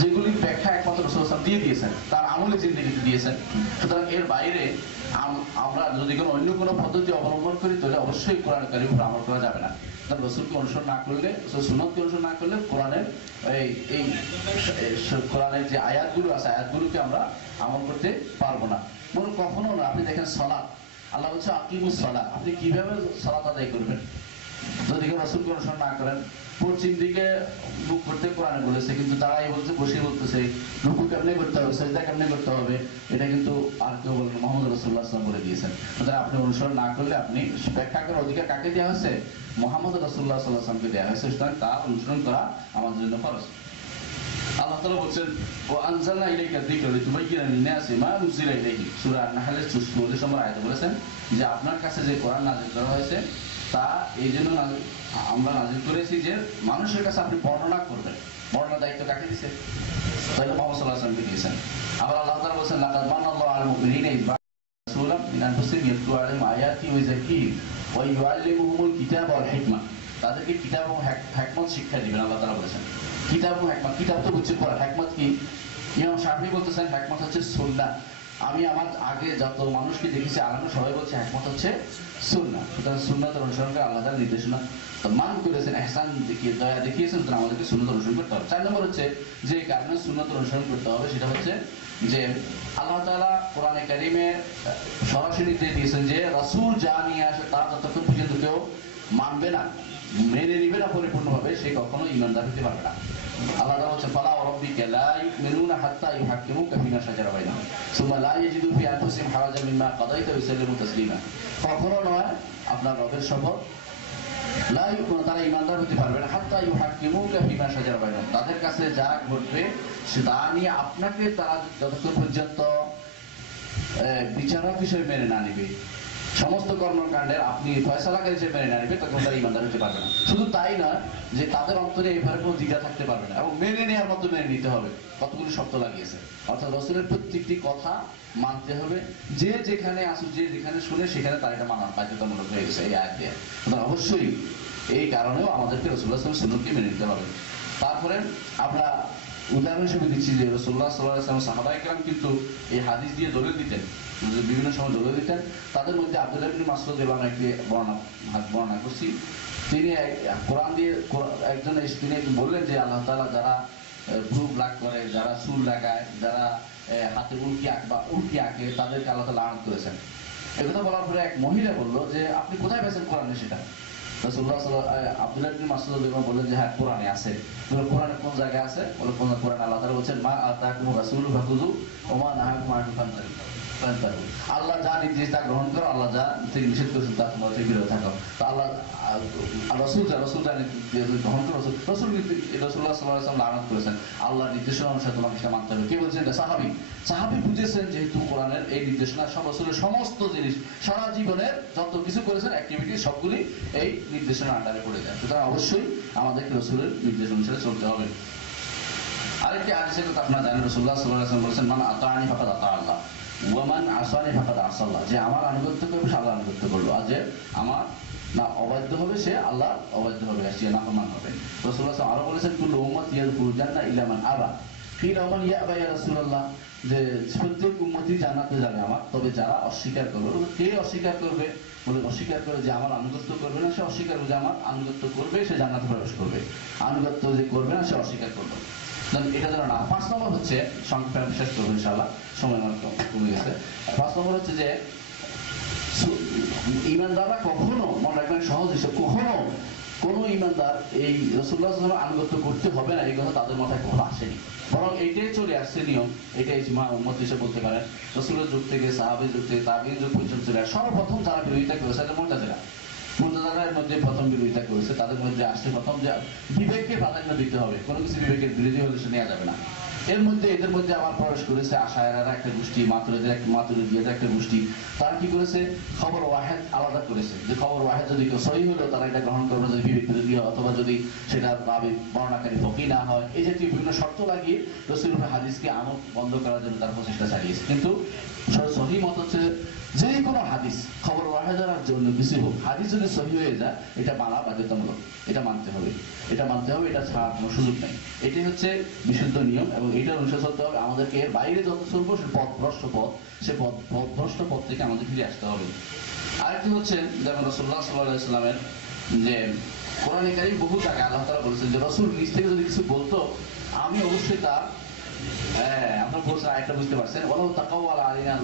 যেগুলি ব্যাখ্যা একমাত্র রাসূল সাল্লাল্লাহু আলাইহি ওয়াসাল্লাম দিয়ে দিয়েছেন, তার আমলে জিন্দেগিতে দিয়েছেন। সুতরাং এর বাইরে আমরা যদি কোনো অন্য কোনো পদ্ধতি অবলম্বন করি তাহলে অবশ্যই কোরআন কারীমের উপর আমল করা যাবে না। রাসূলকে অনুসরণ না করলে, সুন্নাতকে অনুসরণ না করলে কোরআনের কোরআনের যে আয়াতগুলো আছে আয়াতগুলোকে আমরা আমল করতে পারবো না। কখনো না। আপনি দেখেন সালাত, আল্লাহ বলছে আকিমুস সালাত, আপনি কিভাবে সালাত আদায় করবেন যদি কেউ রাসূলকে অনুসরণ না করেন? পশ্চিম দিকে মুখ করতে কোরআনে বলেছে, কিন্তু তারাই বলছে, বসে বলতেছে রুকু কেমনে করতে হবে, সাজদা কেমনে করতে হবে, এটা কিন্তু আর কেউ বলেন, মুহাম্মদ রাসূলুল্লাহ সাল্লাল্লাহু আলাইহি ওয়াসাল্লাম বলে দিয়েছেন। সুতরাং আপনি অনুসরণ না করলে আপনি ব্যাখ্যা করার অধিকার কাকে দেওয়া হয়েছে? মুহাম্মদ রাসূলুল্লাহ সাল্লাল্লাহু আলাইহি ওয়াসাল্লামকে দেওয়া হয়েছে। সুতরাং তার অনুসরণ করা আমাদের জন্য ফরজ। আল্লাহ তাআলা বলছেন ওয়া আনজালনা ইলাইকা যিকরা লিতুবাইয়িনা লিন-নাসি মা নুজিলা ইলাইহিম। সূরা আন-নাহলের 44 নম্বর আয়াতে বলেছেন যে আপনার কাছে যে কোরআন নাযিল করা হয়েছে তা এই জন্য আমরা নাযিল করেছি যে মানুষের কাছে আপনি বর্ণনা করবেন। বর্ণনার দায়িত্ব কাকে দিয়েছে? তাহলে মুহাম্মদ সাল্লাল্লাহু আলাইহি ওয়াসাল্লামকে দিয়েছেন। আবার আল্লাহ তাআলা বলেছেন লাকাদ মান্নাল্লাহু আলাল মুমিনিনা ইয বা'আথা রাসূলাম মিন আনফুসিহিম ইয়াতলু আলাইহিম আয়াতিহি ওয়া ইউযাক্কিহিম ওয়া ইউআল্লিমুহুমুল কিতাবা ওয়াল হিকমা। তাদেরকে কিতাব এবং হিকমত শিক্ষা দিবেন আল্লাহ তাআলা বলেছেন। কিতাব এবং হিকমত, কিতাব তো হচ্ছে কোরআন, হিকমত কি? ইমাম শাফিঈ বলতেছেন হিকমত হচ্ছে সুন্নাহ। আমি আমার আগে যত মানুষকে দেখেছি আলাদা সবাই বলছে হিকমত হচ্ছে সুন্নাহ। সুতরাং সুন্নাতের অনুসরণ করে আল্লাহ তাআলা নির্দেশনা মান করেছেন, ইহসান দেখিয়ে দয়া দেখিয়েছেন, সুতরাং আমাদেরকে সুন্নাত অনুসরণ করতে হবে। 4 নম্বর হচ্ছে যে কারণে সুন্নাত অনুসরণ করতে হবে সেটা হচ্ছে যে আল্লাহ তাআলা কোরআনে কারীমে সরাসরি নির্দেশ দিয়েছেন যে রাসূল যা নিয়ে আসে তা যতক্ষণ পর্যন্ত কেউ মানবে না, মেনে নিবে না পরিপূর্ণভাবে, সে কখনো ঈমানদার হতে পারবে না। আল্লাহ তাআলা বলেন ফালা ওয়া রাব্বিকা লা ইউমিনুনা হাত্তা ইউহাক্কিমুকা ফিমা শাজারা বাইনাহুম সুম্মা লা ইয়াজিদু ফি আনফুসিহিম হারাজাম মিম্মা কাদাইতা ওয়া ইউসাল্লিমু তাসলিমা। কখনো নয়, আপনার রবের শপথ, লা ইউমিনুনা, তারা ঈমানদার হতে পারবে না হাত্তা ইউহাক্কিমুকা ফিমা শাজারা বাইনাহুম, তাদের কাছে যা ঘটবে সেটা নিয়ে আপনাকে তারা যতক্ষণ পর্যন্ত বিচারক হিসেবে মেনে না নিবে, সমস্ত কর্মকাণ্ডের আপনি ফয়সালাকারী হিসেবে মেনে না নিবে, তখন তারা ঈমানদার হতে পারবে না। শুধু তাই নয় যে তাদের অন্তরে এবারে কোনো দ্বিধা থাকতে পারবে না এবং মেনে নেওয়ার মতো মেনে নিতে হবে। কতগুলো শর্ত লাগিয়েছে, অর্থাৎ রাসূলের প্রত্যেকটি কথা মানতে হবে। যে যেখানে আসুক, যে যেখানে শুনে সেখানে তার এটা মানার বাধ্যতামূলক হয়ে গেছে এই আয়াত দিয়ে। অবশ্যই এই কারণেও আমাদেরকে রাসূলুল্লাহ সাল্লাল্লাহু আলাইহি ওয়াসাল্লামকে মেনে নিতে হবে। তারপরে আমরা উদাহরণ হিসেবে দিচ্ছি যে রাসূলুল্লাহ সাল্লাল্লাহু আলাইহি ওয়াসাল্লাম সাহাবায়ে কেরাম কিন্তু এই হাদিস দিয়ে দলিল দিতেন, বিভিন্ন সময় দলিল দিতেন। তাদের মধ্যে আব্দুল্লাহ ইবনে মাসউদ রাদিয়াল্লাহু আনহু একটি বর্ণনা করছি। তিনি কোরআন দিয়ে একজন তিনি বললেন যে আল্লাহ তাআলা যারা ভ্রু ব্লাক করে, যারা চুল লাগায়, যারা হাতে উল্কি আঁকে তাদেরকে আল্লাহ তাআলা লানত করেছেন। একথা বলার পরে এক মহিলা বলল যে আপনি কোথায় পেয়েছেন কোরআনে সেটা? রাসূলুল্লাহ আব্দুল্লাহ ইবনে মাসউদ রাদিয়াল্লাহু বললেন যে হ্যাঁ কোরআনে আছে। কোরআনে কোন জায়গায় আছে? বলে কোরআন আল্লাহ তাআলা বলেছেন মা আতাকুম রাসূলু ফাখুযু ওয়া মা নাহাকুম আনহু ফান্তাহু। আল্লাহ যা নির্দেশ তা গ্রহণ করো, আল্লাহ যা থেকে নিষেধ করেছেন তা তোমরা থেকে বিরত থাকো। তো আল্লাহ রাসূল যা গ্রহণ করো, রাসূলুল্লাহ সাল্লাল্লাহু আলাইহি ওয়াসাল্লাম লানত করেছেন, আল্লাহর নির্দেশনা অনুসারে তোমাকে সেটা মানতে হবে। কে বলছেন? এটা সাহাবী বুঝেছেন যেহেতু কোরআনের এই নির্দেশনা সব রাসূলের সমস্ত জিনিস সারা জীবনের যত কিছু করেছেন অ্যাক্টিভিটি সবগুলি এই নির্দেশনার আন্ডারে পড়ে যায়। সুতরাং অবশ্যই আমাদেরকে রাসূলের নির্দেশ অনুসারে চলতে হবে। আরেকটি হাদিসের কথা আপনারা জানেন, রাসূলুল্লাহ সাল্লাল্লাহু আলাইহি ওয়াসাল্লাম বলেছেন মান আতাআনি ফাকাদ আতা আল্লাহ ওয়া মান আসানি ফাকাদ আসাল্লাহ, যে আমার আনুগত্য করবে সে আল্লাহর আনুগত্য করলো, আর যে আমার না অবাধ্য হবে সে আল্লাহ অবাধ্য হবে, সে নাফরমান হবে। রাসূলুল্লাহ আরো বলেছেন কুল্লু উম্মতি ইয়াদখুলুল জান্নাহ ইল্লা মান আবা। কিলা মান ইয়াবা ইয়া রাসূলুল্লাহ, যে প্রত্যেক উম্মতি জান্নাতে যাবে আমার, তবে যারা অস্বীকার করবে। কে অস্বীকার করবে? বলে অস্বীকার করে যে আমার আনুগত্য করবে না সে অস্বীকার করবে, যে আমার আনুগত্য করবে সে জান্নাতে প্রবেশ করবে, আনুগত্য যে করবে না সে অস্বীকার করবে। এটা যেন না। 5 নম্বর হচ্ছে, সংক্ষেপে বিশ্বাস করবো ইনশাআল্লাহ, সময় আমার কমে গেছে। 5 নম্বর হচ্ছে যে ঈমানদাররা কখনো, মনে রাখবেন সহজ হিসেবে, কখনো কোনো ইমানদার এই রাসূলুল্লাহ সাল্লাল্লাহু আলাইহি ওয়াসাল্লামের আনুগত্য করতে হবে না এই কথা তাদের মাথায় কখনো আসেনি, বরং এইটাই চলে আসছে নিয়ম, এটা ইজমা উম্মত হিসেবে বলতে পারেন। রাসূলের যুগ থেকে সাহাবীর যুগ থেকে তাবিঈন যুগ পর্যন্ত চলে আসে। সর্বপ্রথম যারা বিরোধিতা করেছে এটা মুতাজিলার মধ্যে প্রথম বিরোধিতা করেছে, তাদের মধ্যে আসছে প্রথম যে বিবেককে প্রাধান্য দিতে হবে, কোনো কিছু বিবেকের বিরোধী হলে সে নেওয়া যাবে না। এদের মধ্যে আবার প্রবেশ করেছে আশায়রারা একটা গোষ্ঠী, মাতুরিদিয়ার একটা গোষ্ঠী। তারা কি করেছে, খবর ওয়াহেদ আলাদা করেছে, যে খবর ওয়াহেদ যদি কেউ সহিহ হলো তারা এটা গ্রহণ করবে যদি বিবেক বিরোধী হয়, অথবা যদি সেটা বর্ণনাকারী ফকি না হয়, এই জাতীয় বিভিন্ন শর্ত লাগিয়ে রাসূলুল্লাহ হাদিসকে আমল বন্ধ করার জন্য তারা প্রচেষ্টা চালিয়েছে। কিন্তু সহিহ মত হচ্ছে যে কোনো হাদিস খবর ওয়াহেদার জন্য কিছু হোক, হাদিস যদি সহিহ হয়ে যায় এটা মানা বাধ্যতামূলক, এটা মানতে হবে, এটা ছাড়ার কোনো সুযোগ নেই। এটাই হচ্ছে বিশুদ্ধ নিয়ম এবং এটা অনুসরণ করতে হবে। আমাদেরকে এর বাইরে যত চলবো সে পথভ্রষ্ট পথ থেকে আমাদের ফিরে আসতে হবে। আরেকটি হচ্ছে যেমন রাসূলুল্লাহ সাল্লাল্লাহু আলাইহি ওয়াসাল্লামের যে কোরআনে কারীম বহু জায়গায় আল্লাহ তাআলা বলেছেন যে রাসূল নিজ থেকে যদি কিছু বলতো আমি অবশ্যই তার আপনারা বলছেন আরেকটা বুঝতে পারছেন, ওয়ালাউ তাকাওয়ালা আলাইনা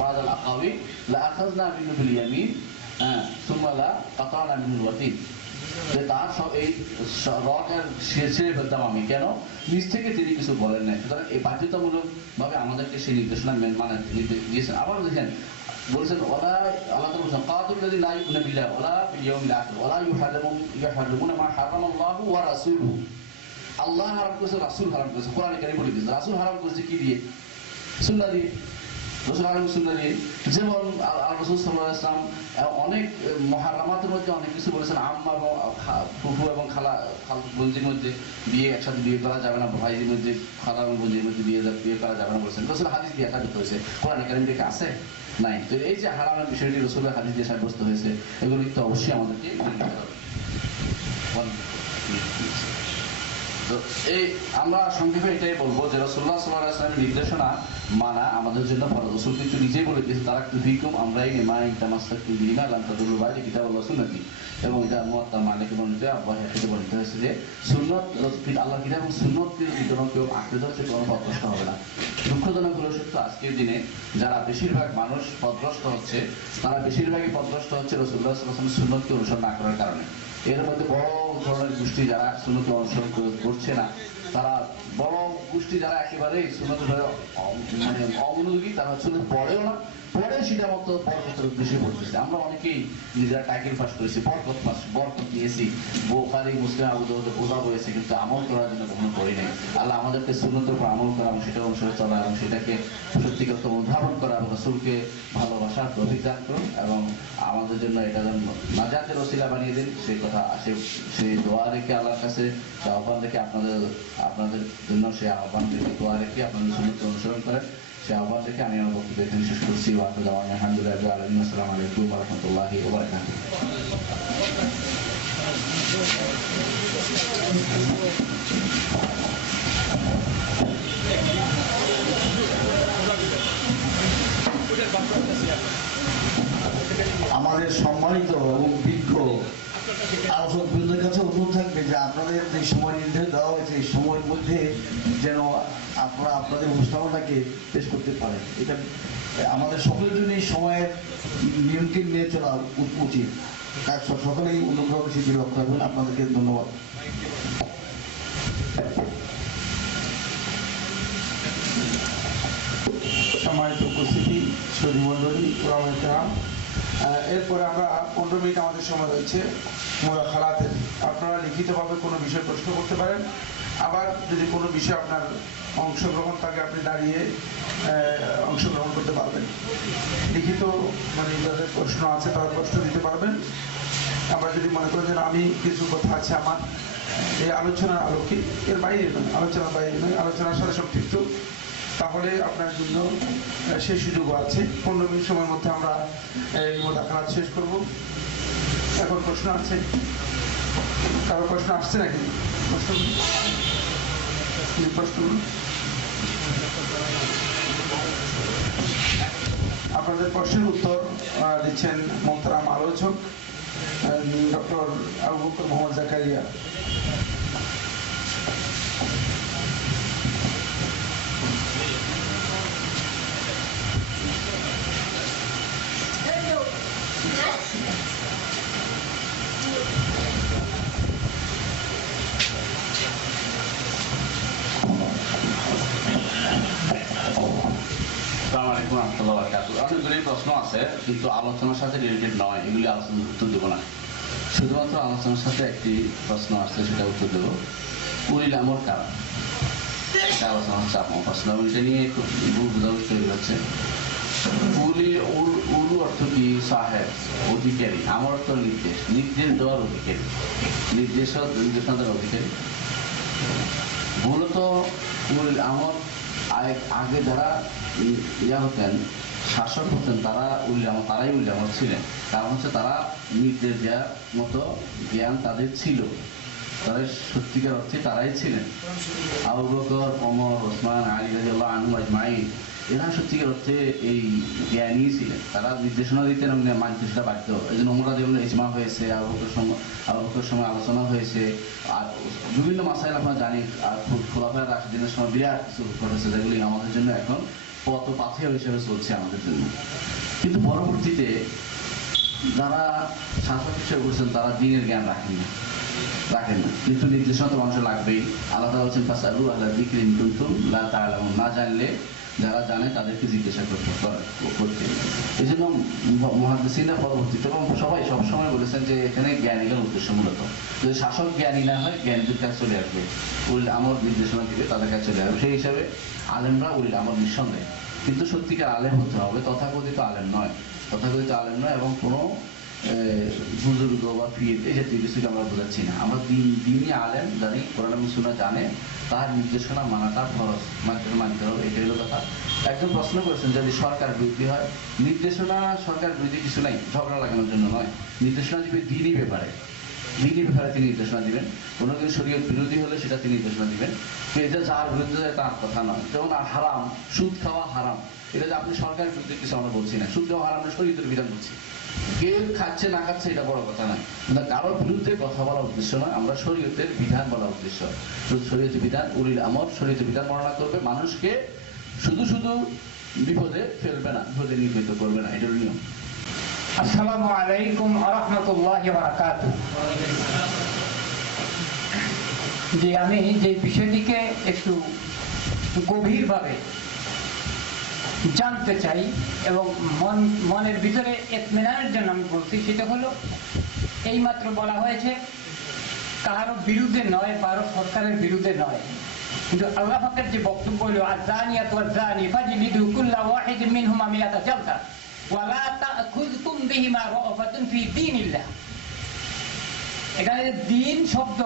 বা'দাল আকাওয়ি লা আখাযনা মিনহু বিল ইয়ামিন সুম্মা লা কাতানা মিনহুল ওয়াতিন, যে তার সব এই রকের ছেড়ে ফেলতাম আমি, কেন নিজ থেকে তিনি কিছু বলেন নাই। সুতরাং এই বাধ্যতামূলক ভাবে আমাদেরকে সেই নির্দেশনা মানে দিয়েছেন। আবার দেখেন বলছেন ওলা আল্লাহ তাআলা বলেছেন কাতুল্লাযী লা ইউমিনু বিল্লাহি ওয়ালা বিল ইয়াউমিল আখির ওয়ালা ইউহাররিমুনা মা হারামাল্লাহু ওয়া রাসূলুহু। আল্লাহ হারাম করেছে, রাসূল হারাম করেছে, কোরআনে কারীম বলে দিয়েছে। রাসূল হারাম করেছে কি দিয়ে? সুন্নাহ দিয়ে। রাসূল হারাম সুন্নাহ দিয়ে। যেমন রাসূল সাল্লাল্লাহু আলাইহি ওয়াসাল্লাম অনেক মুহাররামাতের মধ্যে অনেক কিছু বলেছেন, আম্মা এবং ফুফু এবং খালা বোনজির মধ্যে বিয়ে একসাথে বিয়ে করা যাবে না, ভাইজির মধ্যে খালা এবং বোনজির মধ্যে বিয়ে করা যাবে না বলেছেন। রাসূল হাদিস দিয়ে সাব্যস্ত হয়েছে, কোরআনে কারীম থেকে আছে নাই। তো এই যে হারামের বিষয়টি রাসূলের হাদিস দিয়ে সাব্যস্ত হয়েছে, এগুলো তো অবশ্যই আমাদেরকে মেনে নিতে হবে। তো এই আমরা সংক্ষেপে এটাই বলবো যে রাসূলুল্লাহ সাল্লাল্লাহু আলাইহি ওয়াসাল্লামের নির্দেশনা মানা আমাদের জন্য ফরজ। রাসূল কিন্তু নিজেই বলে দিয়েছেন তারাকতু ফীকুম আমরাইন মা ইন তামাসসাকতুম বিহিমা লান তাদুল্লু বা'দি কিতাবাল্লাহি ওয়া সুন্নতি, এবং এটা মুওয়াত্তা মালিকের বর্ণিত আবু হানিফাতে বর্ণিত হয়েছে যে সুন্নাত আল্লাহর কিতাব এবং সুন্নতের ভিতরে কেউ আঁকড়ে ধরছে কোনো পথভ্রষ্ট হবে না। দুঃখজনক হলো সত্য আজকের দিনে যারা বেশিরভাগ মানুষ পথভ্রষ্ট হচ্ছে, তারা বেশিরভাগই পথভ্রষ্ট হচ্ছে রাসূলুল্লাহ সাল্লাল্লাহু আলাইহি ওয়াসাল্লামের সুন্নতকে অনুসরণ না করার কারণে। এর মধ্যে বড় ধরনের গোষ্ঠী যারা সুন্নতকে অনুসরণ করছে না, তারা বড় গোষ্ঠী যারা একেবারেই সুন্নতের মানে অমনোযোগী, তারা সুন্নত পড়েও না, পড়ে সেটা মতো বরকতের উদ্দেশ্যে পড়তেছে। আমরা অনেকেই নিজেরা টাইটেল পাস করেছি, বরকত নিয়েছি, বুখারী মুসলিম আবু দাউদ বোঝা হয়েছে, কিন্তু আমল করার জন্য কখনো করি নাই। আল্লাহ আমাদেরকে সুন্নতের উপর আমল করা এবং সেটা অনুসরণ চলা এবং সেটাকে সত্যিকার অনুধাবন করা এবং রাসূলকে ভালোবাসার তৌফিক দান করুন এবং আমাদের জন্য এটা যেন নাজাতের ওসিলা বানিয়ে দিন, সেই কথা সেই দোয়া রেখে আল্লাহর কাছে সে আহ্বান রেখে আপনাদের জন্য সেই আহ্বান রেখে দোয়া রেখে আপনাদের সুন্নতকে অনুসরণ করেন, সেই আহ্বান রেখে আমি আমার বক্তব্য এখানে শেষ করছি। আলহামদুলিল্লাহ রাব্বিল আলামিন। আসসালামু আলাইকুম ওয়া রাহমাতুল্লাহি ওয়া বারাকাতুহু। আমাদের সম্মানিত এবং বিজ্ঞ আলোচকবৃন্দের কাছে অনুরোধ থাকবে যে আপনাদের যে সময় নির্ধারণ দেওয়া হয়েছে এই সময়ের মধ্যে যেন আপনারা আপনাদের উপস্থাপনাকে পেশ করতে পারেন। এটা আমাদের সকলের জন্য এই সময়ের নিয়মকে নিয়ে চলা উচিত। তার সকলেই অনুগ্রহ সেটি লক্ষ্য রাখবেন। আপনাদেরকে ধন্যবাদ। সম্মানিত উপস্থিতি, সুধী মণ্ডলী, এরপরে আমরা 15 মিনিট আমাদের সময় রয়েছে মুদাখালাতের। আপনারা লিখিতভাবে কোনো বিষয় প্রশ্ন করতে পারেন। আবার যদি কোনো বিষয় আপনার অংশগ্রহণ থাকে আপনি দাঁড়িয়ে অংশগ্রহণ করতে পারবেন। লিখিত মানে যাদের প্রশ্ন আছে তারা প্রশ্ন দিতে পারবেন। আবার যদি মনে করেন যে আমি কিছু কথা আছে আমার এই আলোচনার আলোকে, এর বাইরে নয়, আলোচনার বাইরে নয়, আলোচনার সাথে সম্পৃক্ত, তাহলে আপনার জন্য সেই সুযোগও আছে। 15 মিনিট সময়ের মধ্যে আমরা এই মুদাখালাত শেষ করব। এখন প্রশ্ন আছে? কারো প্রশ্ন আসছে নাকি? প্রশ্ন আপনাদের প্রশ্নের উত্তর দিচ্ছেন মোহতারাম আলোচক ডক্টর আবু বকর মোহাম্মদ জাকারিয়া। রহমতুল্লাহ বারাকাতুহু। অনেকগুলি প্রশ্ন আছে কিন্তু আলোচনার সাথে রিলেটেড নয়, এগুলি আলোচনার উত্তর দেবো না। শুধুমাত্র আলোচনার সাথে একটি প্রশ্ন আসছে, সেটা উত্তর দেবো। উলিল আমর কারা, এটা আলোচনা হচ্ছে আপনার প্রশ্ন, এবং এটা নিয়ে একটু ভুল বোঝাবুঝি তৈরি হচ্ছে। উলু অর্থ কি? সাহেব, অধিকারী। আমার অর্থ নির্দেশ, নির্দেশ দেওয়ার অধিকারী, নির্দেশনা দেওয়ার অধিকারী। মূলত উলিল আমর আগে যারা ইয়া হতেন, শাসক হতেন, তারাই উলিল আমর ছিলেন। কারণ হচ্ছে তারা নির্দেশ দেওয়ার মতো জ্ঞান তাদের ছিল, তারা সত্যিকার অর্থে তারাই ছিলেন। আবু বকর, ওমর, ওসমান, আলী রাদিয়াল্লাহু আনহুম আজমাইন, এরা সত্যিকার অর্থে এই জ্ঞানী ছিলেন। তারা নির্দেশনা দিতেন এবং মানতে সেটা বাধ্য। এই জন্য ওমর রাদিয়াল্লাহু ইজমা হয়েছে, আবু বকরের সময় আলোচনা হয়েছে, আর বিভিন্ন মাসাইল আপনারা জানি। আর খোলাফায়ে রাশিদিনের সময় বিরাট কিছু ঘটেছে, যেগুলি আমাদের জন্য এখন পথ পাথেয় হিসেবে চলছে আমাদের জন্য। কিন্তু পরবর্তীতে যারা শাসক হিসেবে করছেন তারা দ্বীনের জ্ঞান রাখেন না, কিন্তু নির্দেশনা তো মানুষের লাগবেই। আল্লাহ তাআলা বলছেন ফাসআলু আহলা যিকরি ইন কুনতুম লা তা'লামুন, না জানলে যারা জানে তাদেরকে জিজ্ঞাসা করতে। এই জন্য মুহাদ্দিসিনরা পরবর্তীতে এবং সবাই সবসময় বলেছেন যে এখানে জ্ঞানীদের উদ্দেশ্য মূলত, যদি শাসক জ্ঞানী না হয় জ্ঞানীদের কাছে চলে আসবে, উলিল আমর নির্দেশনা দিবে, তাদের কাছে চলে আসবে। সেই হিসাবে আলেমরা উলিল আমর নিঃসন্দেহে, কিন্তু সত্যিকার আলেম হতে হবে, তথাকথিত আলেম নয় এবং কোনো বুজুর্গ বা পীর এই জাতীয় কিছুকে আমরা বোঝাচ্ছি না। আমরা দিনই আলেম জানি, কোরআন এবং সুন্নাহ জানে, তার নির্দেশনা মানাটা ফরজ, মানতে হবে, এটাই হলো কথা। একজন প্রশ্ন করেছেন যদি সরকার বিরোধী হয়, নির্দেশনা সরকার বিরোধী কিছু নাই, ঝগড়া লাগানোর জন্য নয়। নির্দেশনা দিবে দিনই ব্যাপারে তিনি নির্দেশনা দিবেন। কোনো কিছু শরীয়ত বিরোধী হলে সেটা তিনি নির্দেশনা দিবেন। এটা যার বিরুদ্ধে তার কথা নয়। যেমন হারাম, সুদ খাওয়া হারাম, এটা যে আপনি সরকারের বিরুদ্ধে কিছু আমরা বলছি না, সুদ খাওয়া হারাম শরীয়তের বিধান বলছি। কেউ খাচ্ছে না খাচ্ছে এটা বড় কথা নয়, কারোর বিরুদ্ধে কথা বলা উদ্দেশ্য নয়, আমরা শরীয়তের বিধান বলা উদ্দেশ্য। শরীয়তের বিধান, উলিল আমর শরীয়তের বিধান বর্ণনা করবে, মানুষকে শুধু বিপদে ফেলবে না, বিপদে নির্মিত করবে না, এটার নিয়ম। আসসালামু আলাইকুম ওয়া রাহমাতুল্লাহি ওয়া বারাকাতুহু। যে আমি যে বিষয়টিকে একটু গভীরভাবে জানতে চাই এবং মনের ভিতরে ইতমিনানের জন্য আমি বলছি, সেটা হলো এইমাত্র বলা হয়েছে কারো বিরুদ্ধে নয়, কারো সরকারের বিরুদ্ধে নয়, কিন্তু আল্লাহ পাকের যে বক্তব্য হলো আয-যানিয়াতু ওয়াজ-যানি ফাজলিদু কুল্লা ওয়াহিদিন মিনহুমা মিআতা জালদা ওয়া লা তা'খুযকুম বিহিমা রা'ফাতুন ফি দীনিল্লাহ। এখানে দ্বীন শব্দ,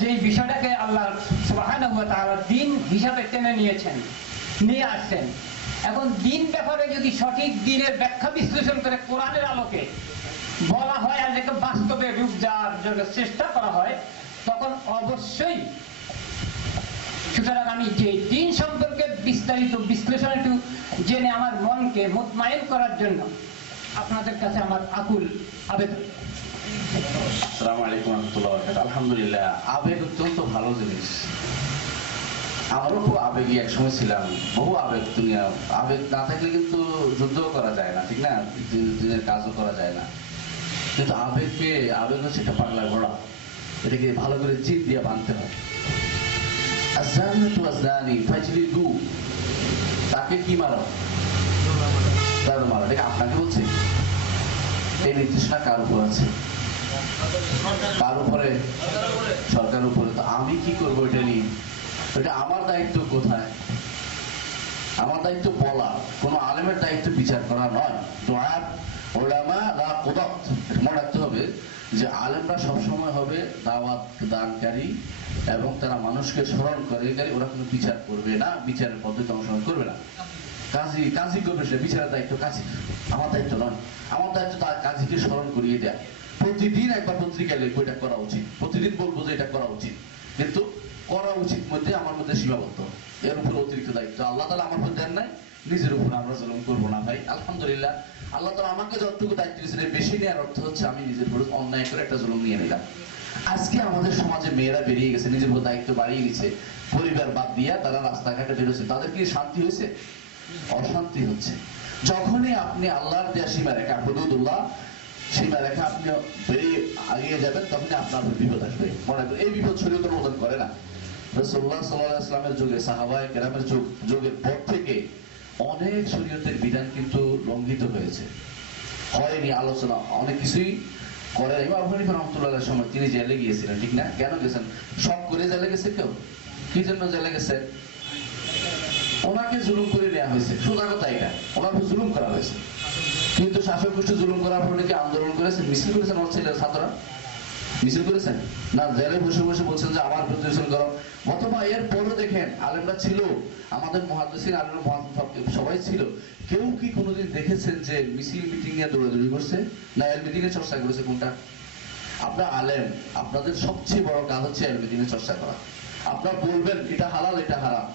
যে বিষয়টাকে আল্লাহ সুবহানাহু ওয়া তাআলা দ্বীন হিসাবে টেনে নিয়ে আসছেন, এখন দ্বীন ব্যাপারে যদি সঠিক দ্বীনের ব্যাখ্যা বিশ্লেষণ করে কোরআনের আলোকে বলা হয় আর যেটা বাস্তবে রূপ দেওয়ার জন্য চেষ্টা করা হয়, তখন অবশ্যই, সুতরাং আমি যে দ্বীন সম্পর্কে বিস্তারিত বিশ্লেষণ একটু জেনে আমার মনকে মুতমাইন করার জন্য আপনাদের কাছে আমার আকুল আবেদন। আসসালামু আলাইকুম ওয়া রাহমাতুল্লাহি ওয়া বারাকাতুহু। আলহামদুলিল্লাহ, আবেগ অত্যন্ত ভালো জিনিস। আমারও খুব আবেগী একসময় ছিলাম, বহু আবেগ। দুনিয়া আবেগ না থাকলে কিন্তু যুদ্ধ করা যায় না, ঠিক না, দিনের কাজও করা যায় না। কিন্তু আবেগ হচ্ছে একটা পাগলা ঘোড়া, এটাকে ভালো করে জিদ দিয়ে বাঁধতে হয়। আয-যানিয়াতু ওয়াজ-যানি ফাজলিদু, তাকে কি মারো? তার মারো। এটা আপনাকে বলছে? এই নির্দেশনা কার উপর আছে? কার উপরে? সরকারের উপরে। তো আমি কি করবো এটা নিয়ে? এটা আমার দায়িত্ব কোথায়? আমার দায়িত্ব বলা, কোন আলেমের দায়িত্ব বিচার করা নয়। দুআত উলামা লা কুদাত, মনে রাখতে হবে যে আলেমরা সবসময় হবে দাওয়াত দানকারী এবং তারা মানুষকে স্মরণ করেকারী, ওরা কোনো বিচার করবে না, বিচারের পদ্ধতি অনুসরণ করবে না। কাজী করবে, সে বিচারের দায়িত্ব কাজী, আমার দায়িত্ব নয়। আমার দায়িত্ব তার কাজীকে স্মরণ করিয়ে দেয়। প্রতিদিন একবার পত্রিকায় লিখবো এটা করা উচিত, প্রতিদিন বলবো যে এটা করা উচিত, কিন্তু করা উচিত মধ্যে আমার মধ্যে সীমাবদ্ধ, এর উপর অতিরিক্ত দায়িত্ব আল্লাহ তাআলা আমার উপর দেন নাই, নিজের উপর আমরা জুলুম করবো না ভাই। আলহামদুলিল্লাহ, আল্লাহ তাআলা আমাকে যতটুকু দায়িত্ব দিয়েছেন এর বেশি নেওয়ার অর্থ হচ্ছে আমি নিজের উপর অন্যায় করে একটা জুলুম নিয়ে নিলাম। আজকে আমাদের সমাজে মেয়েরা বেরিয়ে গেছে, নিজের উপর দায়িত্ব বাড়িয়ে গেছে, পরিবার বাদ দিয়া তারা রাস্তাঘাটে বেরোচ্ছে, তাদের কি শান্তি হয়েছে? অশান্তি হচ্ছে। যখনই আপনি আল্লাহর দেয়া সীমারেখা, হুদুদুল্লাহ সীমারেখা আপনি বেরিয়ে আগিয়ে যাবেন, তখনই আপনার বিপদ আসবে। মনে করেন এই বিপদ শরীয়ত অনুমোদন করে না। রাসূলুল্লাহ সাল্লাল্লাহু আলাইহি ওয়াসাল্লামের যুগে, সাহাবায়ে কেরামের যুগের পর থেকে অনেক শরীয়তের বিধান কিন্তু লঙ্ঘিত হয়েছে, হয়নি আলোচনা, অনেক কিছুই করে। ইমাম হানিফা রহমতুল্লাহ সময় তিনি জেলে গিয়েছিলেন, ঠিক না? কেন গেছেন? সব করে জেলে গেছে কেউ? কি জন্য জেলে গেছে? ওনাকে জুলুম করে নেওয়া হয়েছে, সোজা কথা এটা, ওনাকে জুলুম করা হয়েছে। কিন্তু শাসক গোষ্ঠী জুলুম করার পর নাকি আন্দোলন করেছেন, মিছিল করেছেন, আমার ছেলের ছাত্ররা মিছিল করেছেন না, জেলে বসে বসে বলছেন যে আমার বিরুদ্ধে মিছিল করো। অথবা এর পরও দেখেন আলেমরা ছিল, আমাদের মুহাদ্দিসিন আলেম সবাই ছিল, কেউ কি কোনোদিন দেখেছেন যে মিছিল মিটিং নিয়ে দৌড়াদৌড়ি করছে? না এল মিটিং এর চর্চা করেছে? কোনটা? আপনার আলেম, আপনাদের সবচেয়ে বড় কাজ হচ্ছে এল মিটিং এর চর্চা করা। আপনারা বলবেন এটা হালাল এটা হারাম,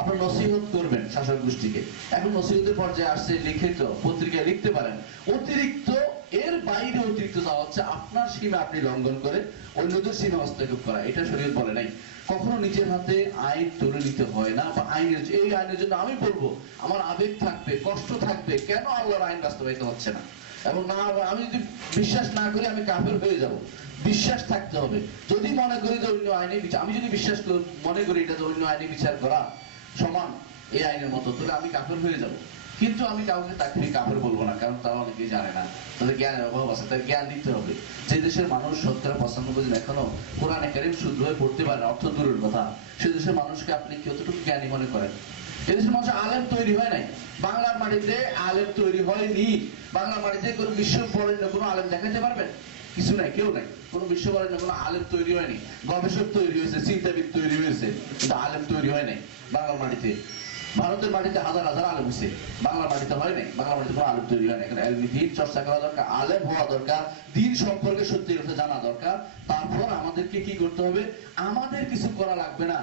আপনার নসিহত করবেন শাসক গোষ্ঠীকে। এখন নসিহতের পর্যায়ে আসছে লিখিত পত্রিকায় লিখতে পারেন, অতিরিক্ত এর বাইরে অতিরিক্ত যাওয়া হচ্ছে আপনার সীমা আপনি লঙ্ঘন করে অন্যদের সীমা হস্তক্ষেপ করা, এটা শরীয়ত বলে নাই। কখনো নিজের হাতে আইন তুলে নিতে হয় না, বা আইনের এই আইনের জন্য আমি বলবো আমার আবেগ থাকবে, কষ্ট থাকবে, কেন আল্লাহর আইন বাস্তবায়িত হচ্ছে না, এবং না আমি যদি বিশ্বাস না করি আমি কাফের হয়ে যাব। বিশ্বাস থাকতে হবে। যদি মনে করি যে অন্য আইনে বিচার, আমি যদি বিশ্বাস মনে করি এটা যে অন্য আইনে বিচার করা সমান এই আইনের মতো, তাহলে আমি কাফের হয়ে যাব। কিন্তু আমি কাউকে তাকে কাফের বলবো না, কারণ তারা অনেকেই জানে না, তাদের জ্ঞানের অভাব আছে, তাদের জ্ঞান দিতে হবে। যে দেশের মানুষ 70-95% এখনো কোরআনে কারীম শুদ্ধভাবে পড়তে পারে, অর্থ দূরের কথা, সে দেশের মানুষকে আপনি কতটুকু জ্ঞানী মনে করেন? এদেশের মানুষ আলেম তৈরি হয় নাই, বাংলার মাটিতে আলেম তৈরি হয়নি। বাংলার মাটিতে কোনো বিশ্ব বরেণ্য কোনো আলেম দেখাতে পারবেন? কিছু নাই, কেউ নাই। কোনো বিশ্ব বরেণ্য কোনো আলেম তৈরি হয়নি। গবেষক তৈরি হয়েছে, চিন্তাবিদ তৈরি হয়েছে, কিন্তু আলেম তৈরি হয় নাই বাংলার মাটিতে। ভারতের মাটিতে হাজার হাজার আলেম হয়েছে, বাংলার মাটিতে হয় নাই। বাংলার মাটিতে কোনো আলেম তৈরি হয় না। এখানে দিন চর্চা করা দরকার, আলেম হওয়া দরকার, দিন সম্পর্কে সত্যি কথা জানা দরকার। তারপর আমাদেরকে কি করতে হবে? আমাদের কিছু করা লাগবে না।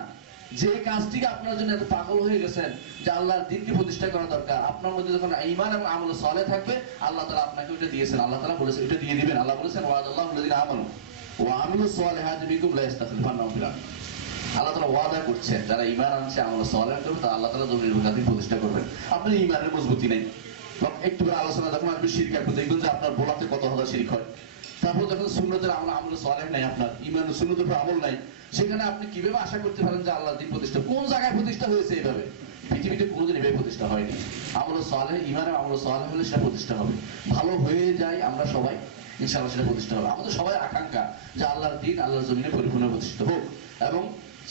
যে কাজটিকে আপনার জন্য এত পাগল হয়ে গেছেন যে আল্লাহর দ্বীনকে প্রতিষ্ঠা করা দরকার, আপনার মধ্যে যখন ঈমান এবং আমল সালেহ থাকবে, আল্লাহ তাআলা আপনাকে ওটা দিয়েছেন। আল্লাহ তাআলা বলেছেন এটা দিয়ে দিবেন। আল্লাহ বলেছেন ওয়াদাল্লাহু আল্লাযিনা আমানু ওয়া আমিলুস সালিহাতি মিনকুম লা ইস্তাখলিফান্নাহুম ফিল আরদ। আল্লাহ তাআলা ওয়াদা করছেন যারা ঈমান আনছে, আমল সালেহ করবে, তা আল্লাহ তাআলা জমিনের বুকে প্রতিষ্ঠা করবেন। আপনার ঈমানের মজবুতি নেই, একটু আলোচনা যখন আসবে শিরক, আপনি দেখবেন যে আপনার বলাতে কত হাজার শিরক হয়। তারপর যখন সুন্নতের আমল সালেহ নাই, আপনার ঈমান সুন্নতের উপর আমল নাই, সেখানে আপনি কিভাবে আশা করতে পারেন যে আল্লাহর দ্বীন প্রতিষ্ঠা? কোন জায়গায় প্রতিষ্ঠা হয়েছে? এইভাবে পৃথিবীতে কোনোদিন এভাবে প্রতিষ্ঠা হয়নি। আমল সালেহ, ঈমানের আমল সালেহ হলে সেটা প্রতিষ্ঠা হবে। ভালো হয়ে যায় আমরা সবাই, ইনশাআল্লাহ সেটা প্রতিষ্ঠা হবে। আমাদের সবাই আকাঙ্ক্ষা যে আল্লাহর দ্বীন আল্লাহর জমিনে পরিপূর্ণ প্রতিষ্ঠিত হোক, এবং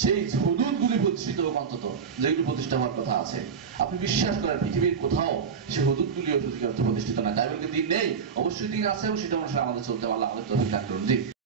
সেই হুদুদগুলি প্রতিষ্ঠিত হোক, অন্তত যেগুলি প্রতিষ্ঠা হওয়ার কথা আছে। আপনি বিশ্বাস করেন পৃথিবীর কোথাও সেই হুদুদগুলিও প্রতিষ্ঠিত না? তাই বলে দিন নেই, অবশ্যই দিন আছে, এবং সেটা অনুসারে আমাদের চলতে হবে। আল্লাহ আমাদের তৌফিক দান করুন। জি।